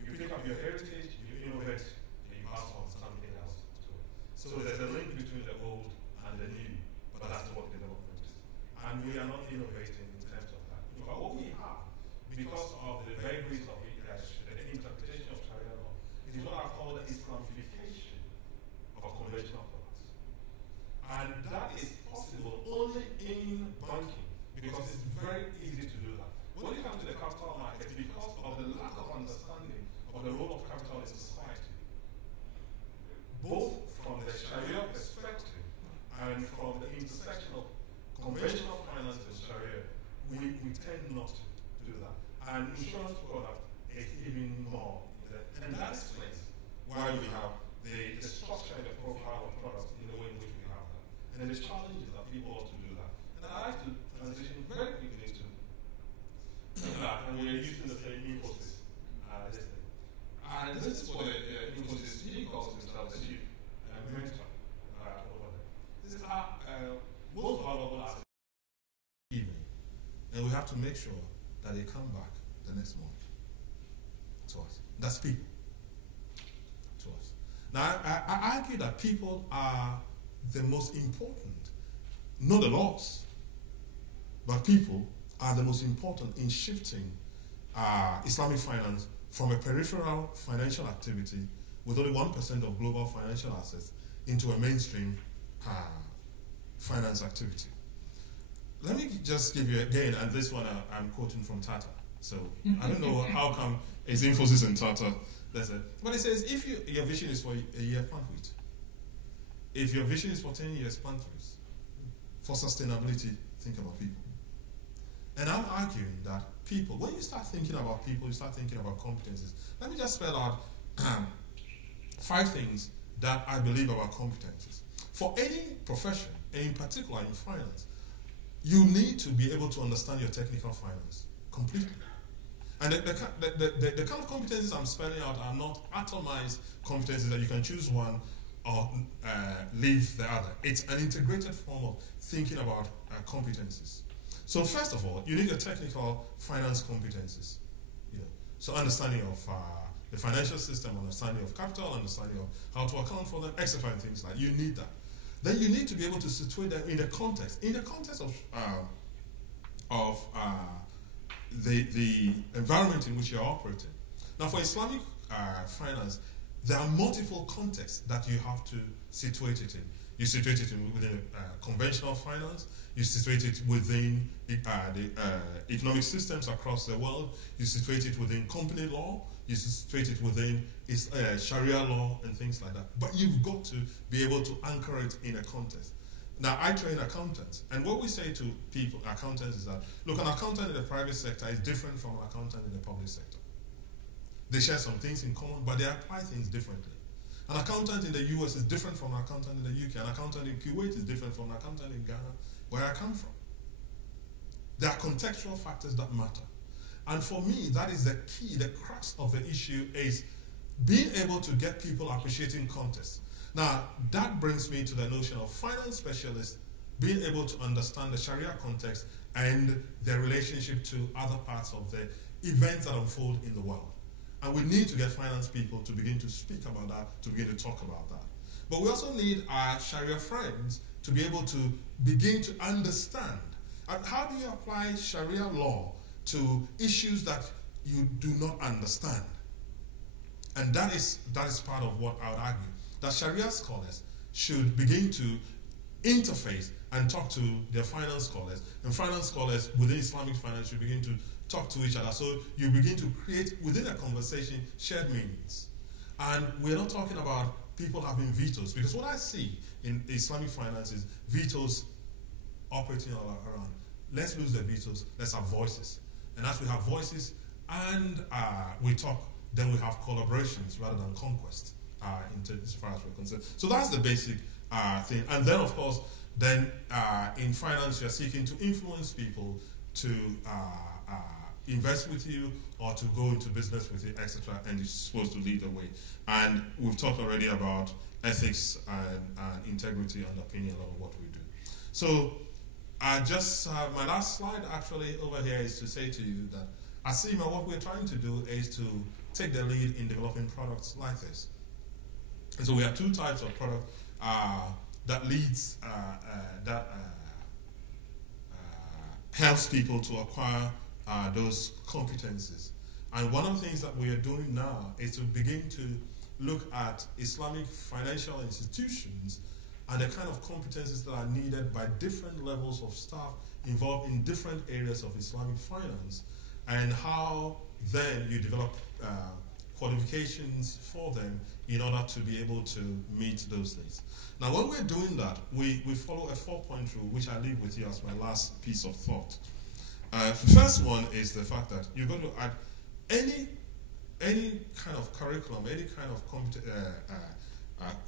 you pick up your heritage, you innovate, and you pass on something else to it. So there's a link between the old and the new, but that's what development is. And we are not innovating in terms of that. In fact, what we have, because of the vagaries of the interpretation of Sharia law, is what I call the Islamification of conventional products. And that is possible only in banking, because it's very easy to do that. When you come to the capital market, because of the lack of understanding of the role of capital in society, both from the Sharia perspective and from the intersection of conventional finance and Sharia, we tend not to do that. And insurance product is even more. And that explains why we have the structure and the profile of products in the way in which we have that. And the challenge is that people ought to do that. And I'd like to transition very quickly to that, and we're using the same Infosys this thing. And this is for the Infosys, he calls himself the chief mentor over there. This is our most valuable asset. Evening. And we have to make sure that they come back the next month to us. That's people to us. Now, I argue that people are the most important, not the laws, but people are the most important in shifting Islamic finance from a peripheral financial activity with only 1% of global financial assets into a mainstream finance activity. Let me just give you again, and this one I'm quoting from Tata. So I don't know how come it's Infosys and Tata. But it says, if your vision is for a year, plant wheat. If your vision is for 10 years, plant trees. For sustainability, think about people. And I'm arguing that people, when you start thinking about people, you start thinking about competencies. Let me just spell out 5 things that I believe about competencies. For any profession, and in particular in finance, you need to be able to understand your technical finance completely. And the kind of competencies I'm spelling out are not atomized competencies that you can choose one or leave the other. It's an integrated form of thinking about competencies. So first of all, you need your technical finance competencies. So understanding of the financial system, understanding of capital, understanding of how to account for them, etc. and things like that. You need that. Then you need to be able to situate them in the context of the environment in which you're operating. Now, for Islamic finance, there are multiple contexts that you have to situate it in. You situate it within conventional finance. You situate it within the economic systems across the world. You situate it within company law. You situate it within Sharia law and things like that. But you've got to be able to anchor it in a context. Now, I train accountants, and what we say to people, accountants, is that, look, an accountant in the private sector is different from an accountant in the public sector. They share some things in common, but they apply things differently. An accountant in the US is different from an accountant in the UK. An accountant in Kuwait is different from an accountant in Ghana, where I come from. There are contextual factors that matter. And for me, that is the key, the crux of the issue is being able to get people appreciating context. Now, that brings me to the notion of finance specialists being able to understand the Sharia context and their relationship to other parts of the events that unfold in the world. And we need to get finance people to begin to speak about that, to begin to talk about that. But we also need our Sharia friends to be able to begin to understand. And how do you apply Sharia law to issues that you do not understand? And that is part of what I would argue. That Sharia scholars should begin to interface and talk to their finance scholars. And finance scholars within Islamic finance should begin to talk to each other. So you begin to create, within a conversation, shared meanings. And we're not talking about people having vetoes, because what I see in Islamic finance is vetoes operating all around. Let's lose the vetoes, let's have voices. And as we have voices and we talk, then we have collaborations rather than conquest as far as we're concerned. So that's the basic thing. And then, of course, in finance, you're seeking to influence people to invest with you or to go into business with you, etc. And you're supposed to lead the way. And we've talked already about ethics and integrity underpinning a lot of what we do. So my last slide actually over here is to say to you that at CIMA, what we're trying to do is to take the lead in developing products like this. And so we have two types of product that leads, helps people to acquire those competencies. And one of the things that we are doing now is to begin to look at Islamic financial institutions and the kind of competencies that are needed by different levels of staff involved in different areas of Islamic finance, and how then you develop qualifications for them in order to be able to meet those things. Now, when we're doing that, we follow a 4-point rule, which I leave with you as my last piece of thought. The first one is the fact that you're going to add any kind of curriculum, any kind of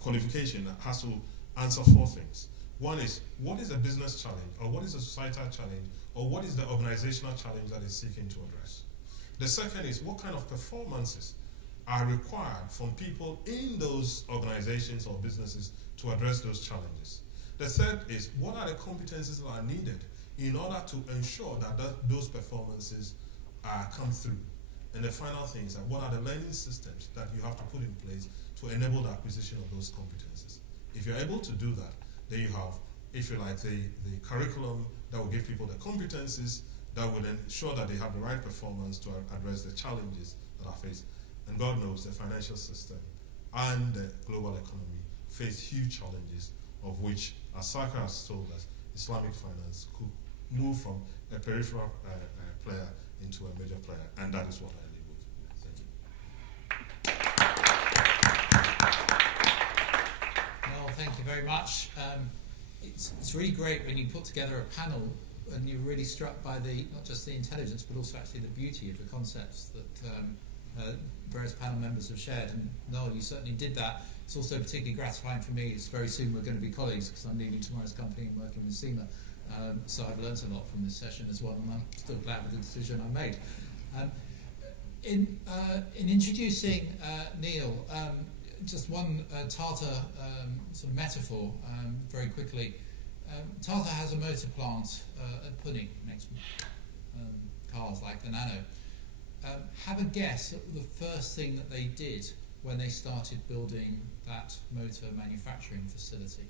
qualification that has to answer 4 things. One is, what is a business challenge, or what is a societal challenge, or what is the organizational challenge that is seeking to address? The second is, what kind of performances are required from people in those organizations or businesses to address those challenges? The third is, what are the competencies that are needed in order to ensure that those performances come through? And the final thing is, that what are the learning systems that you have to put in place to enable the acquisition of those competencies? If you're able to do that, then you have, if you like, the curriculum that will give people the competencies that will ensure that they have the right performance to address the challenges that are faced. And God knows the financial system and the global economy face huge challenges, of which, as Saka has told us, Islamic finance could move from a peripheral player into a major player, and that is what I leave with. Thank you. Noel, thank you very much. It's really great when you put together a panel and you're really struck by not just the intelligence, but also actually the beauty of the concepts that various panel members have shared. And Noel, you certainly did that. It's also particularly gratifying for me. It's very soon we're going to be colleagues, because I'm leaving tomorrow's company and working with CIMA. So I've learned a lot from this session as well, and I'm still glad with the decision I made. In introducing Neil, just one Tata sort of metaphor very quickly. Tata has a motor plant at Punning, makes cars like the Nano. Have a guess at the first thing that they did when they started building that motor manufacturing facility.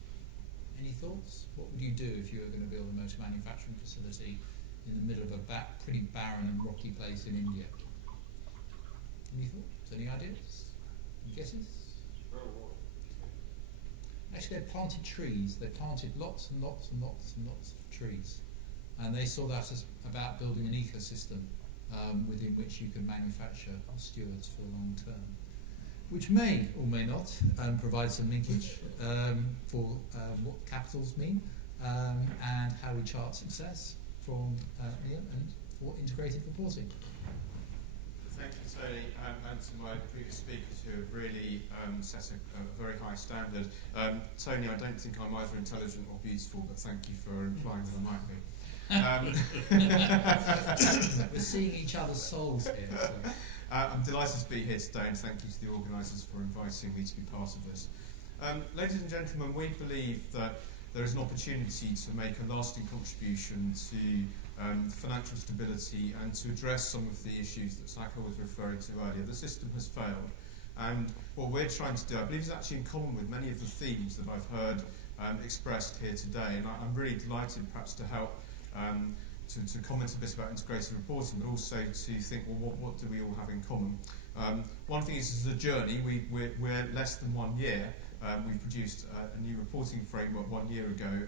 Any thoughts? What would you do if you were going to build a motor manufacturing facility in the middle of a pretty barren and rocky place in India? Any thoughts? Any ideas? Any guesses? Actually, they planted trees. They planted lots and lots and lots and lots of trees. And they saw that as about building an ecosystem within which you can manufacture stewards for the long term, which may or may not provide some linkage for what capitals mean and how we chart success from Neil and for integrated reporting. Thank you, Tony, and to my previous speakers who have really set a very high standard. Tony, I don't think I'm either intelligent or beautiful, but thank you for implying that I might be. We're seeing each other's souls here. So. I'm delighted to be here today, and thank you to the organisers for inviting me to be part of this. Ladies and gentlemen, we believe that there is an opportunity to make a lasting contribution to financial stability and to address some of the issues that Tagoe was referring to earlier. The system has failed, and what we're trying to do, I believe, is actually in common with many of the themes that I've heard expressed here today, and I'm really delighted perhaps to help to comment a bit about integrated reporting, but also to think, well, what do we all have in common? One thing is, as a journey, we're less than 1 year. We've produced a new reporting framework 1 year ago,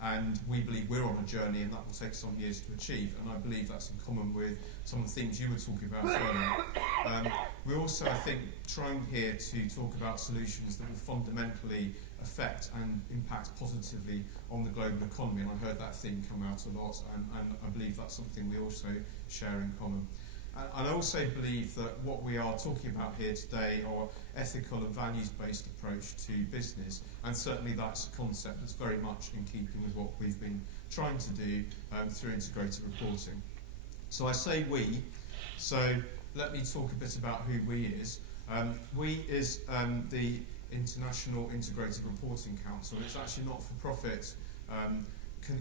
and we believe we're on a journey, and that will take some years to achieve, and I believe that's in common with some of the themes you were talking about earlier. We're also, I think, trying here to talk about solutions that will fundamentally affect and impact positively on the global economy, and I heard that theme come out a lot, and I believe that's something we also share in common. And I also believe that what we are talking about here today are ethical and values-based approach to business, and certainly that's a concept that's very much in keeping with what we've been trying to do through integrated reporting. So I say we, so let me talk a bit about who we is. We is the International Integrated Reporting Council. It's actually not for profit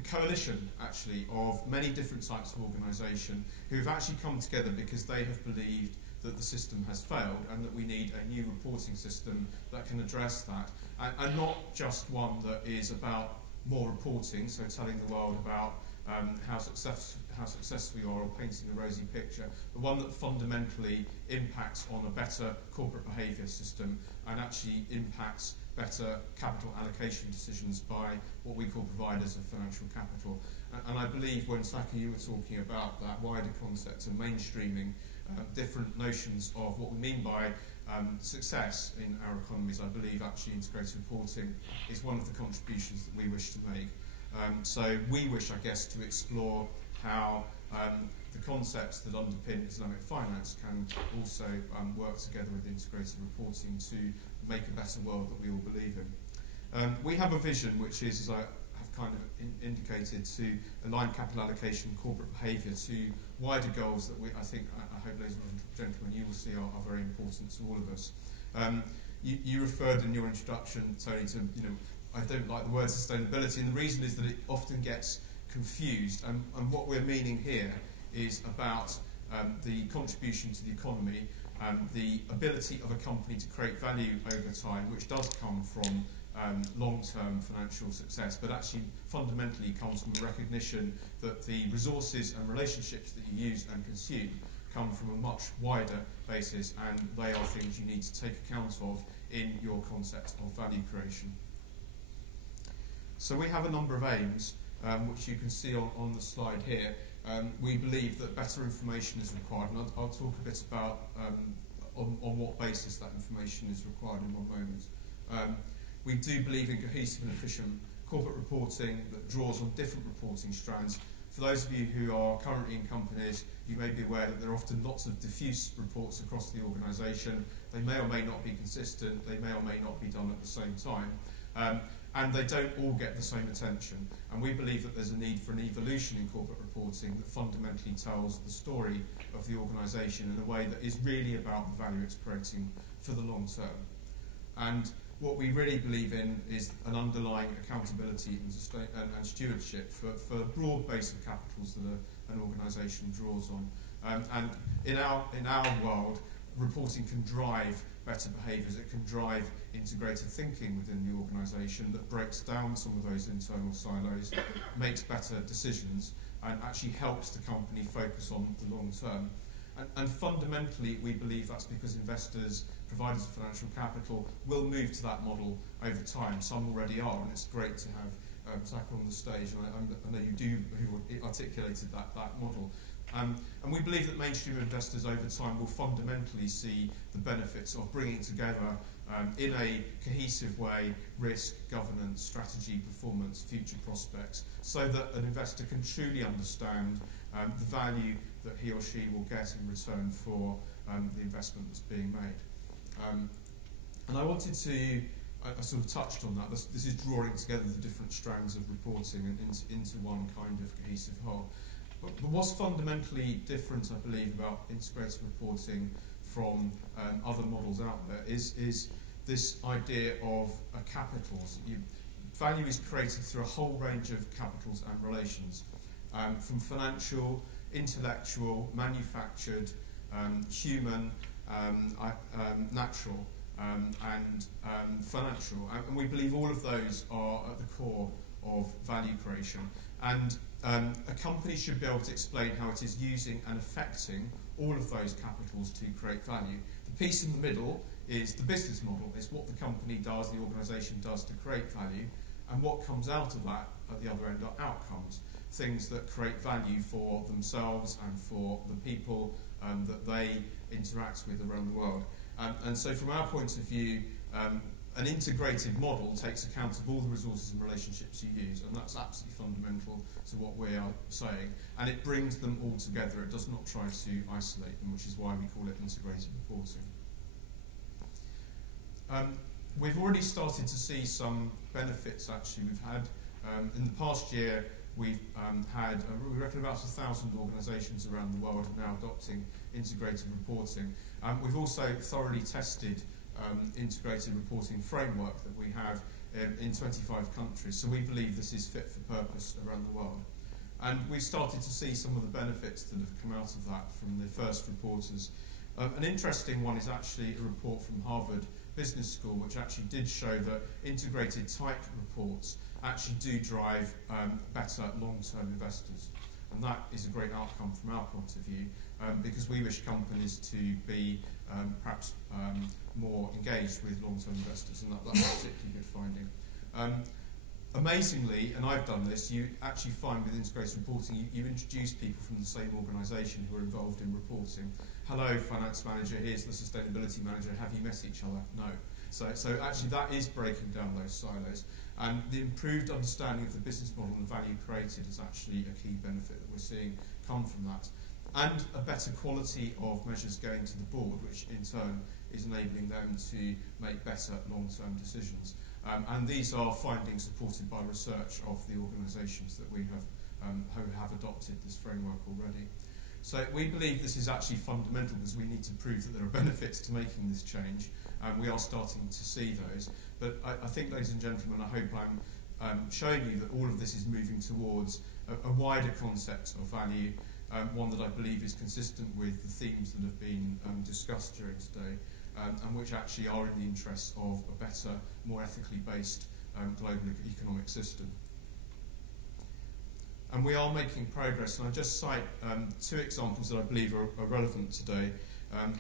coalition actually of many different types of organisation who have actually come together because they have believed that the system has failed and that we need a new reporting system that can address that, and not just one that is about more reporting, so telling the world about how successful you are or painting a rosy picture, but one that fundamentally impacts on a better corporate behaviour system and actually impacts better capital allocation decisions by what we call providers of financial capital. And I believe when Tagoe, you were talking about that wider concept of mainstreaming different notions of what we mean by success in our economies, I believe actually integrated reporting is one of the contributions that we wish to make. So we wish, I guess, to explore how the concepts that underpin Islamic finance can also work together with integrated reporting to make a better world that we all believe in. We have a vision which is, as I have kind of indicated, to align capital allocation and corporate behaviour to wider goals that I hope, ladies and gentlemen, you will see are very important to all of us. You referred in your introduction, Tony, to, I don't like the word sustainability, and the reason is that it often gets confused, and what we're meaning here is about the contribution to the economy, the ability of a company to create value over time, which does come from long-term financial success, but actually fundamentally comes from a recognition that the resources and relationships that you use and consume come from a much wider basis, and they are things you need to take account of in your concept of value creation. So we have a number of aims, which you can see on the slide here. We believe that better information is required, and I'll talk a bit about on what basis that information is required in one moment. We do believe in cohesive and efficient corporate reporting that draws on different reporting strands. For those of you who are currently in companies, you may be aware that there are often lots of diffuse reports across the organisation. They may or may not be consistent, they may or may not be done at the same time. And they don't all get the same attention. And we believe that there's a need for an evolution in corporate reporting that fundamentally tells the story of the organisation in a way that is really about the value it's creating for the long term. And what we really believe in is an underlying accountability and stewardship for a broad base of capitals that an organisation draws on. And in our world, reporting can drive better behaviours. It can drive integrated thinking within the organisation that breaks down some of those internal silos, makes better decisions, and actually helps the company focus on the long term. And fundamentally, we believe that's because investors, providers of financial capital, will move to that model over time. Some already are, and it's great to have Zach on the stage. And I know you do, who articulated that model. And we believe that mainstream investors over time will fundamentally see the benefits of bringing together in a cohesive way risk, governance, strategy, performance, future prospects, so that an investor can truly understand the value that he or she will get in return for the investment that's being made. And I wanted to, I sort of touched on that, this is drawing together the different strands of reporting and into one kind of cohesive whole. But what's fundamentally different, I believe, about integrated reporting from other models out there is this idea of capitals. Value is created through a whole range of capitals and relations, from financial, intellectual, manufactured, human, natural, and financial. And we believe all of those are at the core of value creation. And a company should be able to explain how it is using and affecting all of those capitals to create value. The piece in the middle is the business model. It's what the company does, the organisation does to create value, and what comes out of that at the other end are outcomes, things that create value for themselves and for the people that they interact with around the world. And so from our point of view, an integrated model takes account of all the resources and relationships you use, and that's absolutely fundamental to what we are saying. And it brings them all together. It does not try to isolate them, which is why we call it integrated reporting. We've already started to see some benefits, actually. We've had, in the past year, we've had, we reckon about 1,000 organisations around the world are now adopting integrated reporting. We've also thoroughly tested integrated reporting framework that we have in 25 countries. So we believe this is fit for purpose around the world. And we've started to see some of the benefits that have come out of that from the first reporters. An interesting one is actually a report from Harvard Business School, which actually did show that integrated type reports actually do drive better long-term investors. And that is a great outcome from our point of view, because we wish companies to be perhaps more engaged with long-term investors, and that's a particularly good finding. Amazingly, and I've done this, you actually find with integrated reporting, you introduce people from the same organisation who are involved in reporting. Hello, finance manager, here's the sustainability manager, have you met each other? No. So actually that is breaking down those silos. And the improved understanding of the business model and the value created is actually a key benefit that we're seeing come from that. And a better quality of measures going to the board, which in turn is enabling them to make better long-term decisions. And these are findings supported by research of the organisations that we have who have adopted this framework already. So we believe this is actually fundamental because we need to prove that there are benefits to making this change. We are starting to see those. But I think, ladies and gentlemen, I hope I'm showing you that all of this is moving towards a wider concept of value, one that I believe is consistent with the themes that have been discussed during today, and which actually are in the interests of a better, more ethically based global economic system. And we are making progress, and I'll just cite two examples that I believe are relevant today.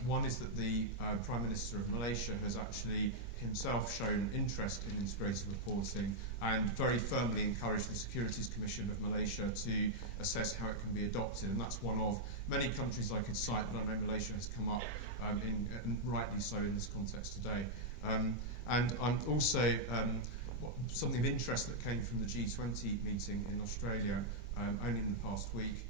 One is that the Prime Minister of Malaysia has actually himself shown interest in integrated reporting and very firmly encouraged the Securities Commission of Malaysia to assess how it can be adopted. And that's one of many countries I could cite, but I know Malaysia has come up, and rightly so, in this context today. And I'm also, something of interest that came from the G20 meeting in Australia only in the past week,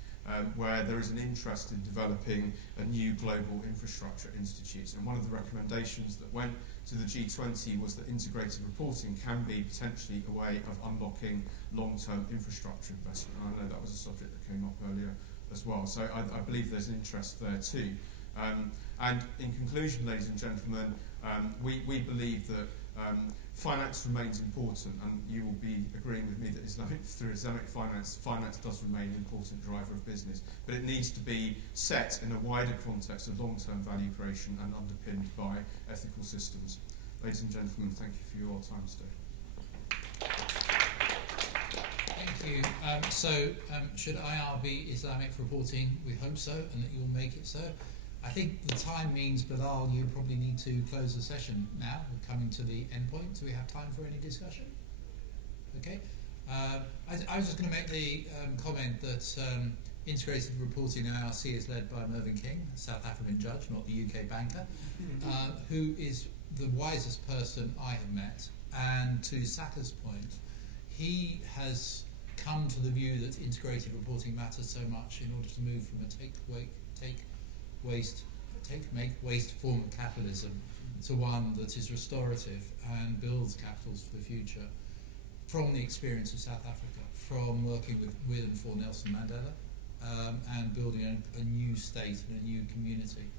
where there is an interest in developing a new global infrastructure institute. And one of the recommendations that went to the G20 was that integrated reporting can be potentially a way of unlocking long-term infrastructure investment. And I know that was a subject that came up earlier as well. So I believe there's an interest there too. And in conclusion, ladies and gentlemen, we believe that Finance remains important, and you will be agreeing with me that through Islamic finance does remain an important driver of business, but it needs to be set in a wider context of long-term value creation and underpinned by ethical systems. Ladies and gentlemen, thank you for your time today. Thank you. Should IR be Islamic reporting? We hope so, and that you'll make it so. I think the time means, Bilal, you probably need to close the session now. We're coming to the end point. Do we have time for any discussion? Okay. I was just going to make the comment that integrated reporting in IRC is led by Mervyn King, a South African judge, not the UK banker, who is the wisest person I have met. And to Saka's point, he has come to the view that integrated reporting matters so much in order to move from a make waste form of capitalism to one that is restorative and builds capitals for the future, from the experience of South Africa, from working with and for Nelson Mandela, and building a new state and a new community.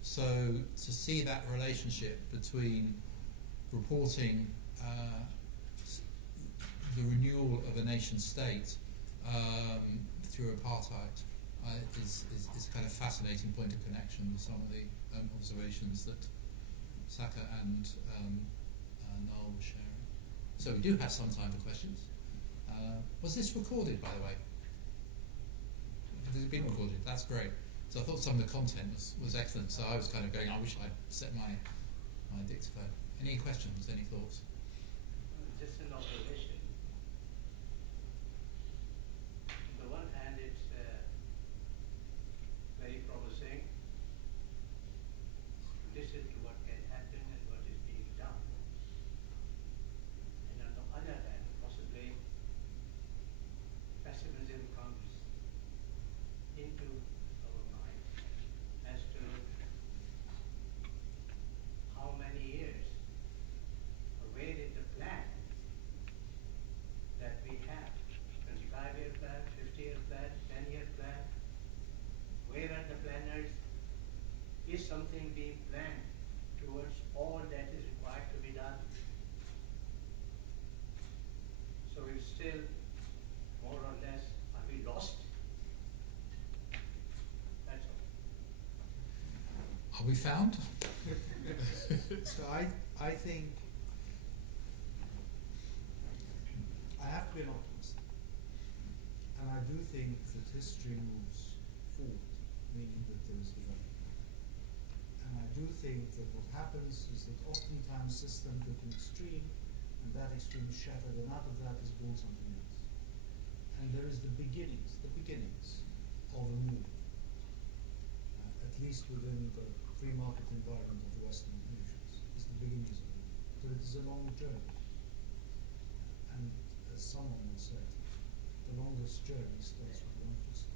So to see that relationship between reporting the renewal of a nation state through apartheid is a kind of fascinating point of connection with some of the observations that Saka and Noel were sharing. So we do have some time for questions. Was this recorded, by the way? Has it been recorded? That's great. So I thought some of the content was excellent, so I was kind of going, I wish I'd set my dictaphone. Any questions, any thoughts? Just an observation. On the one hand, it's very promising to listen to what can happen and what is being done. And on the other hand, possibly pessimism comes into our mind as to how many years, or where is the plan that we have, 25-year plan, 50-year plan, 10-year plan. Where are the planners? Is something being planned towards all that is required to be done? So it's still more or less, are we lost? That's all. Are we found? So I think I have to be an optimist, and I do think that history moves forward, meaning that there is development. And I do think that what happens is that oftentimes systems go to an extreme, and that extreme is shattered, and out of that is born something else. And there is the beginnings of a move, at least within the free market environment of the Western nations. It's the beginnings of it. But it is a long journey. And as someone once said, the longest journey starts with one footstep.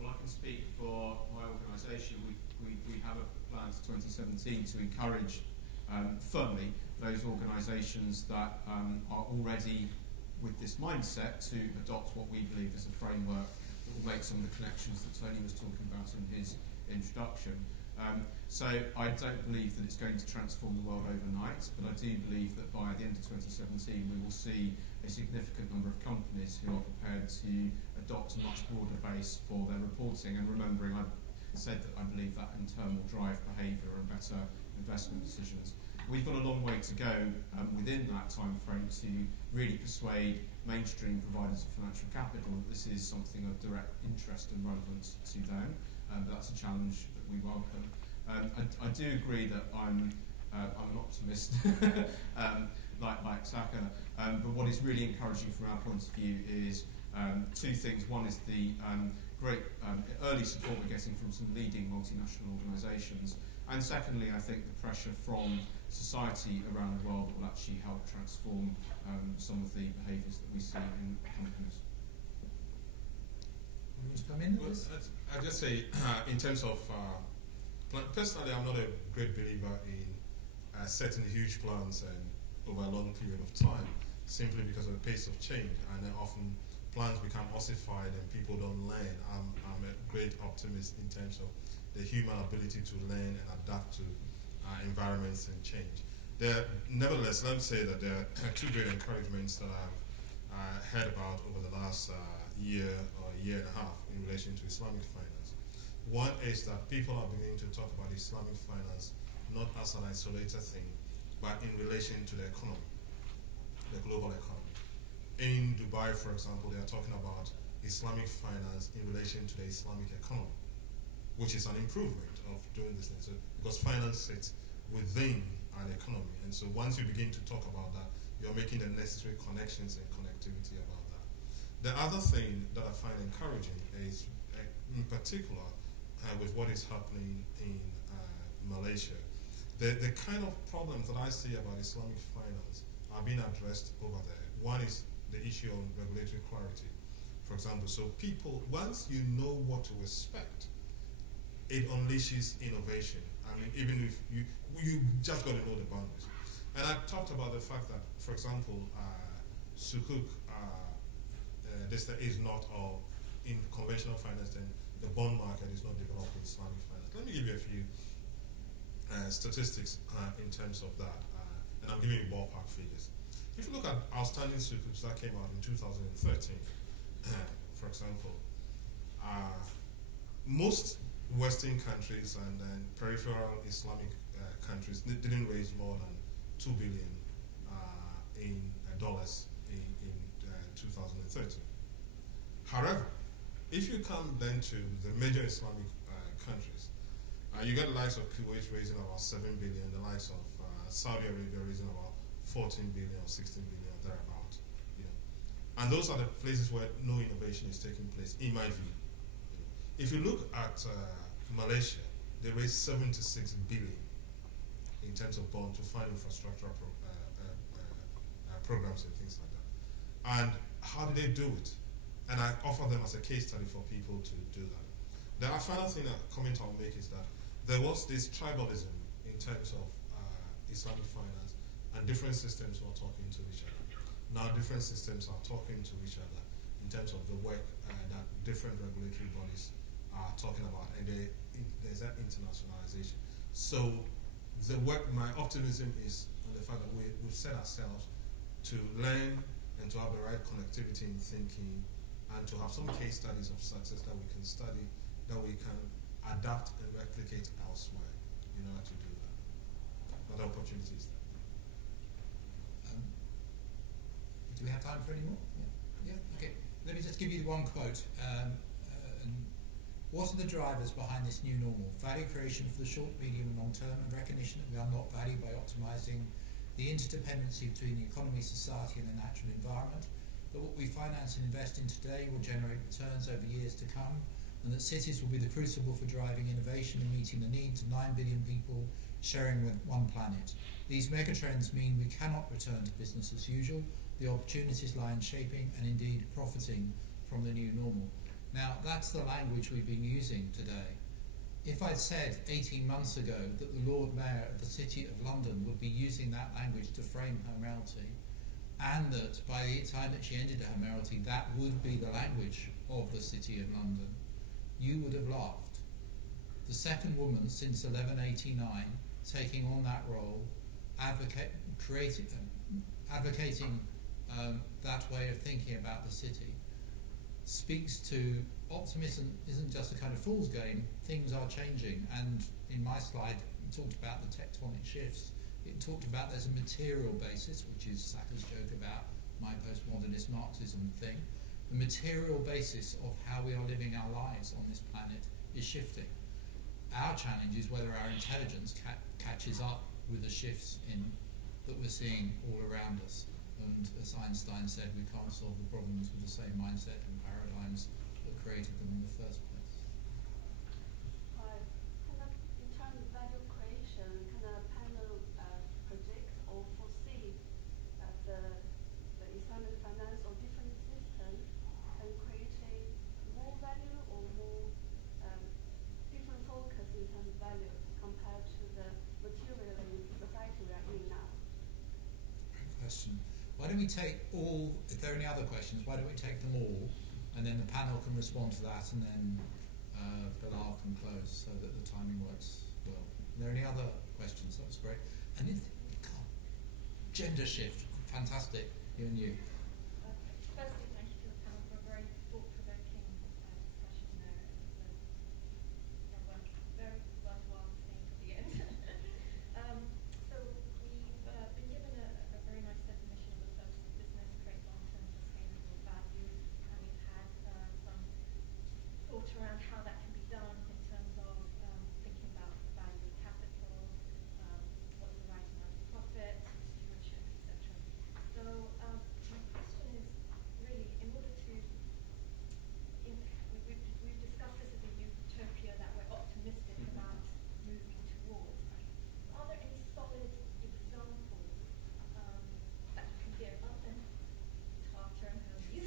Well, I can speak for my organisation. We have a plan for 2017 to encourage firmly those organisations that are already with this mindset to adopt what we believe is a framework that will make some of the connections that Tony was talking about in his introduction. So I don't believe that it's going to transform the world overnight, but I do believe that by the end of 2017 we will see a significant number of companies who are prepared to adopt a much broader base for their reporting. And remembering, I said that I believe that in turn will drive behaviour and better investment decisions. We've got a long way to go within that time frame to really persuade mainstream providers of financial capital that this is something of direct interest and relevance to them. But that's a challenge that we welcome. I do agree that I'm an optimist, like Saka. But what is really encouraging from our point of view is two things. One is the great early support we're getting from some leading multinational organisations. And secondly, I think the pressure from society around the world that will actually help transform some of the behaviours that we see in companies. You want to come in? Well, I'll just say, in terms of, personally, I'm not a great believer in setting huge plans and over a long period of time, simply because of the pace of change, and then often plans become ossified and people don't learn. I'm a great optimist in terms of the human ability to learn and adapt to environments and change. Nevertheless, let me say that there are two great encouragements that I've heard about over the last year or year and a half in relation to Islamic finance. One is that people are beginning to talk about Islamic finance not as an isolated thing, but in relation to the economy, the global economy. In Dubai, for example, they are talking about Islamic finance in relation to the Islamic economy, which is an improvement of doing this thing. So, because finance sits within an economy, and so once you begin to talk about that, you're making the necessary connections and connectivity about that. The other thing that I find encouraging is, in particular, with what is happening in Malaysia, the kind of problems that I see about Islamic finance are being addressed over there. One is the issue of regulatory clarity, for example. So people, once you know what to expect, it unleashes innovation. I mean, even if you just got to know the boundaries. And I talked about the fact that, for example, Sukuk, this is not, or in conventional finance, then the bond market is not developed in Islamic finance. Let me give you a few statistics in terms of that, and I'm giving you ballpark figures. If you look at outstanding Sukuks that came out in 2013, for example, most Western countries and peripheral Islamic countries didn't raise more than $2 billion in dollars in 2013. However, if you come then to the major Islamic countries, you get the likes of Kuwait raising about $7 billion, the likes of Saudi Arabia raising about $14 billion or $16 billion, thereabout. You know. And those are the places where no innovation is taking place, in my view. If you look at Malaysia, they raised $76 billion in terms of bond to fund infrastructure programs and things like that. And how did they do it? And I offer them as a case study for people to do that. The final thing, comment I'll make is that there was this tribalism in terms of Islamic finance, and different systems were talking to each other. Now different systems are talking to each other in terms of the work that different regulatory bodies are talking about, and there's that internationalization. So the work, my optimism is on the fact that we've set ourselves to learn and to have the right connectivity in thinking, and to have some case studies of success that we can study, that we can adapt and replicate elsewhere in order to do that. But the opportunity is there. Do we have time for any more? Yeah. Okay. Let me just give you one quote. What are the drivers behind this new normal? Value creation for the short, medium, and long term, and recognition that we unlock value by optimizing the interdependency between the economy, society, and the natural environment. That what we finance and invest in today will generate returns over years to come, and that cities will be the crucible for driving innovation and meeting the needs of 9 billion people sharing with one planet. These megatrends mean we cannot return to business as usual. The opportunities lie in shaping and indeed profiting from the new normal. Now, that's the language we've been using today. If I'd said 18 months ago that the Lord Mayor of the City of London would be using that language to frame her mayoralty, and that by the time that she ended her mayoralty, that would be the language of the City of London, you would have laughed. The second woman since 1189 taking on that role, advocating that way of thinking about the city, speaks to optimism isn't just a kind of fool's game. Things are changing, and in my slide it talked about the tectonic shifts. It talked about there's a material basis, which is Sacker's joke about my postmodernist Marxism thing. The material basis of how we are living our lives on this planet is shifting. Our challenge is whether our intelligence catches up with the shifts that we're seeing all around us. And as Einstein said, we can't solve the problems with the same mindset and paradigms that created them in the first place. Right. In terms of value creation, can a panel predict or foresee that the Islamic finance or different systems can create more value or more different focus in terms of value compared to the materialist society we are in now? Great question. Why don't we take all, if there are any other questions, why don't we take them all, and then the panel can respond to that, and then Bilal can close so that the timing works well. Are there any other questions? That was great. And God, gender shift, fantastic. You and you. Firstly, thank you to the panel for a very thought-provoking discussion there. It was very worthwhile staying to the end. So we've been given a very nice definition of the purpose of business, create long-term sustainable value, and we've had some thought around how that can be done in terms of thinking about the value of capital, what's the right amount of profit, stewardship, etc. So my question is really, in order to, we've discussed this as a utopia that we're optimistic about moving towards. Are there any solid examples that you can give, other than Tata and Hermes,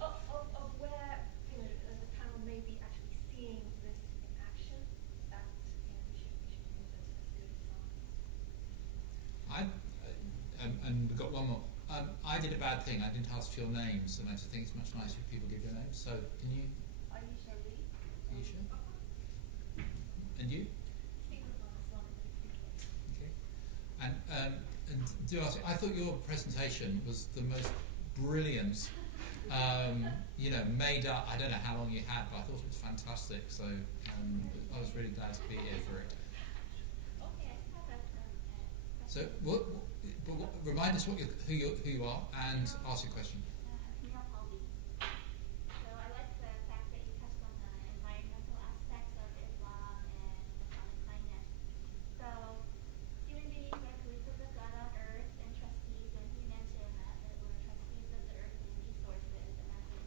of where the panel may be actually seeing this in action that we should use as good examples? And we've got one more. I did a bad thing. I didn't ask for your names, and I just think it's much nicer if people give your names. So, can you? Aisha Lee. Aisha? And you? Okay. And do ask. I thought your presentation was the most brilliant. Made up. I don't know how long you had, but I thought it was fantastic. So I was really glad to be here for it. Okay, I have a So, remind us who you are and ask your question. So I like the fact that you touched on the environmental aspects of Islam and Islamic finance. So human beings are creatures of God on earth and trustees, and he mentioned that we're trustees of the earth and resources, and that's a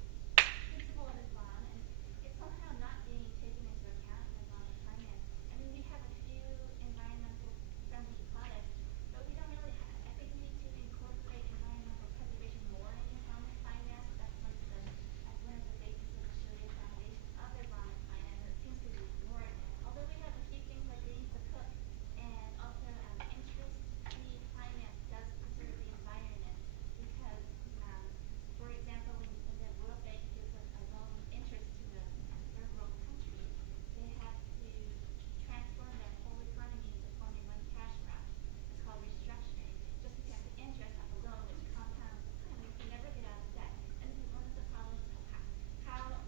principle of Islam, and it's somehow not being taken into account in Islamic finance. I mean, we have a few environmental friendly products, but we don't really have, I think we need to incorporate environmental preservation more in Islamic finance. That's one of the basis of the Sharia foundations of Islamic finance. It seems to be ignored. Although we have a few things like we use to cook, and also interest-free finance does preserve the environment because, for example, when the World Bank gives a loan interest to a third world country, they have to transform their whole economy into forming one cash crop. It's called restructuring. Just because the interest on the loan, which compounds with time, you can never get out of debt. And this is one of the problems of how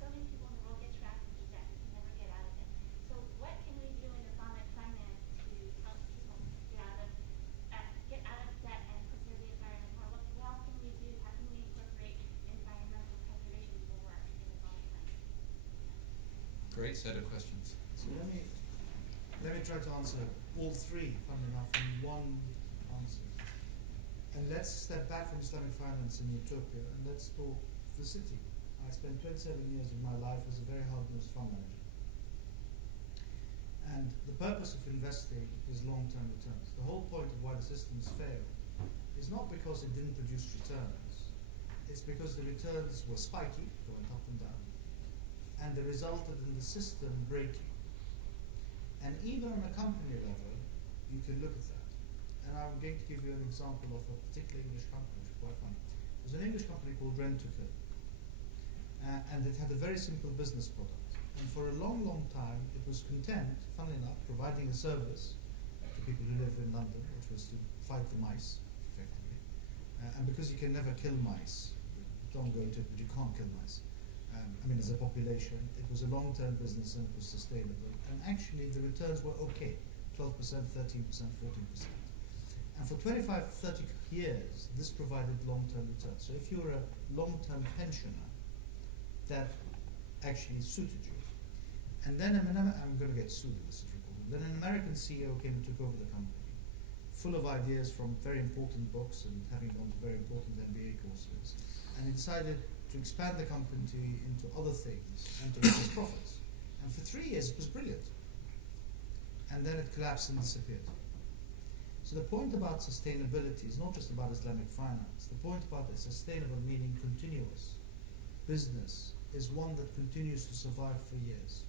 so many people in the world get trapped into debt and never get out of it. So what can we do in Islamic finance to help people get out of debt and preserve the environment? What else can we do? How can we incorporate environmental preservation more in Islamic finance? Great set of questions. So let me try to answer all three, funnily enough, in one answer. And let's step back from Islamic finance and utopia, and let's talk the city. I spent 27 years of my life as a very hard-nosed fund manager. And the purpose of investing is long-term returns. The whole point of why the systems fail is not because it didn't produce returns. It's because the returns were spiky, going up and down, and they resulted in the system breaking. And even on a company level, you can look at that. And I'm going to give you an example of a particular English company, which is quite funny. There's an English company called Rent-to-Kill. And it had a very simple business product. And for a long, long time, it was content, funnily enough, providing a service to people who live in London, which was to fight the mice, effectively. And because you can never kill mice, don't go into it, but you can't kill mice. As a population, it was a long-term business and it was sustainable. And actually, the returns were okay, 12%, 13%, 14%. And for 25, 30 years, this provided long-term returns. So if you were a long-term pensioner, that actually suited you. And then I'm going to get sued if this is recorded. Then an American CEO came and took over the company, full of ideas from very important books and having gone to very important MBA courses. And he decided to expand the company into other things and to raise profits. And for 3 years, it was brilliant. And then it collapsed and disappeared. So the point about sustainability is not just about Islamic finance. The point about the sustainable, meaning continuous business, is one that continues to survive for years.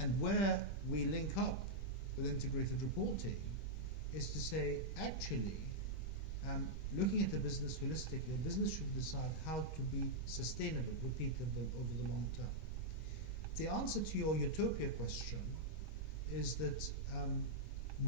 And where we link up with integrated reporting is to say, actually, looking at the business holistically, a business should decide how to be sustainable, repeatable over the long term. The answer to your utopia question is that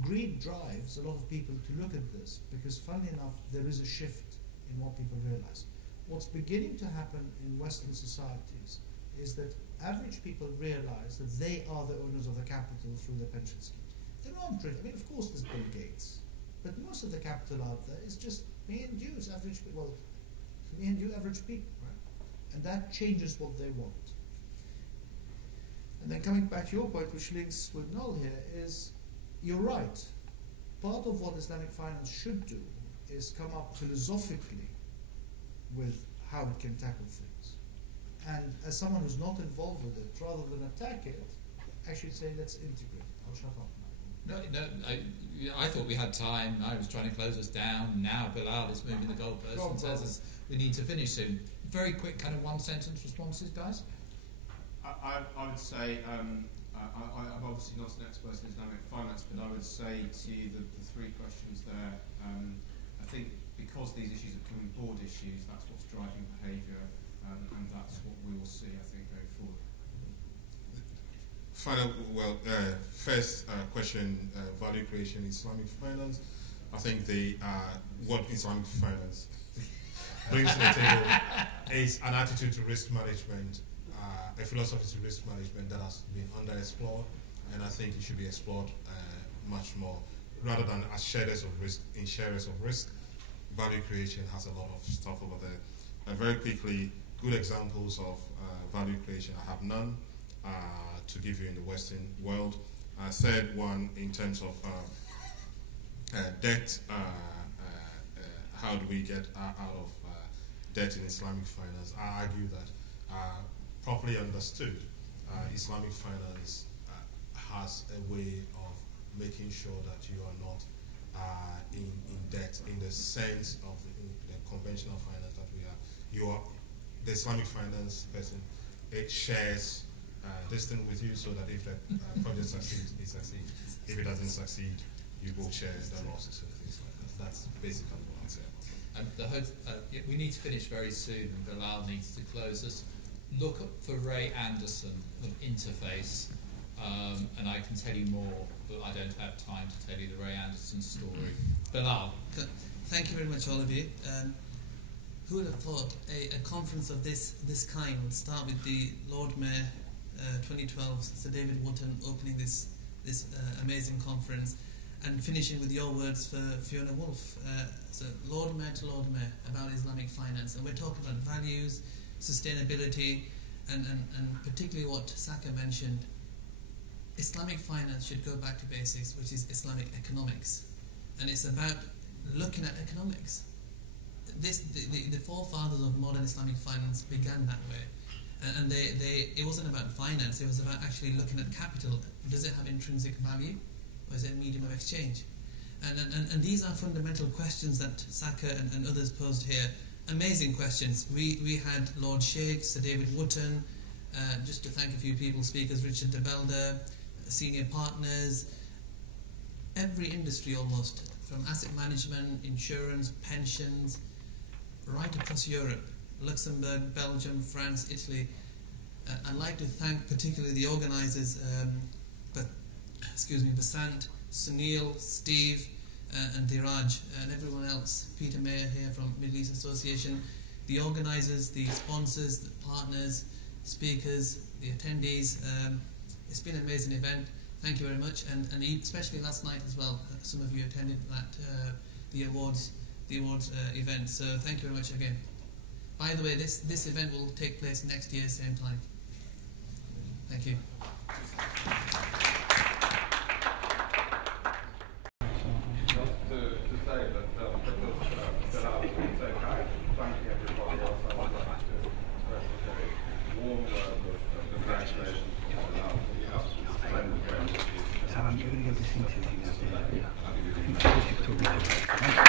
greed drives a lot of people to look at this, because funnily enough, there is a shift in what people realize. What's beginning to happen in Western societies is that average people realize that they are the owners of the capital through their pension schemes. There aren't really, I mean, of course there's Bill Gates, but most of the capital out there is just me and you as average people, well, me and you average people, right? And that changes what they want. And then coming back to your point, which links with Noel here, is you're right. Part of what Islamic finance should do is come up philosophically with how it can tackle things. And as someone who's not involved with it, rather than attack it, I should say let's integrate. I'll shut up now. No, I thought we had time. I was trying to close us down. Now Bilal is moving the goalposts and says us we need to finish soon. Very quick, kind of one-sentence responses, guys. I would say, I'm obviously not an expert in Islamic finance, but I would say to you that the three questions there, I think because these issues are becoming board issues, that's what's driving behaviour, and that's what we will see, I think, going forward. First question, value creation in Islamic finance. I think what Islamic finance brings to the table is an attitude to risk management, a philosophy to risk management that has been underexplored, and I think it should be explored much more, rather than as sharers of risk. In sharers of risk, value creation has a lot of stuff over there. Very quickly, good examples of value creation. I have none to give you in the Western world. Third one, in terms of debt, how do we get out of debt in Islamic finance? I argue that properly understood, Islamic finance has a way of making sure that you are not in debt in the sense of the conventional finance that we have. The Islamic finance person, it shares this thing with you, so that if the project succeeds, it succeeds. If it doesn't succeed, you both share the losses and things like that. That's basically what I'd say. We need to finish very soon, and Bilal needs to close us. Look up for Ray Anderson of Interface, and I can tell you more, but I don't have time to tell you the Ray Anderson story. Bilal. Thank you very much, all of you. Who would have thought a conference of this kind would start with the Lord Mayor 2012, Sir David Wootton, opening this amazing conference, and finishing with your words for Fiona Woolf. So Lord Mayor to Lord Mayor about Islamic finance, and we're talking about values, sustainability, and particularly what Saka mentioned. Islamic finance should go back to basics, which is Islamic economics, and it's about looking at economics. The forefathers of modern Islamic finance began that way, and it wasn't about finance. It was about actually looking at capital. Does it have intrinsic value, or is it a medium of exchange? And these are fundamental questions that Saka and others posed here. Amazing questions. We had Lord Sheikh, Sir David Wootton, just to thank a few people, speakers, Richard de Belder, senior partners, every industry almost, from asset management, insurance, pensions, right across Europe, Luxembourg, Belgium, France, Italy. I'd like to thank particularly the organisers, Basant, Sunil, Steve, and Diraj, and everyone else, Peter Mayer here from Middle East Association, the organisers, the sponsors, the partners, speakers, the attendees. It's been an amazing event. Thank you very much, and especially last night as well. Some of you attended that the awards event. So thank you very much again. By the way, this event will take place next year, same time. Thank you. You're going to go to this interview.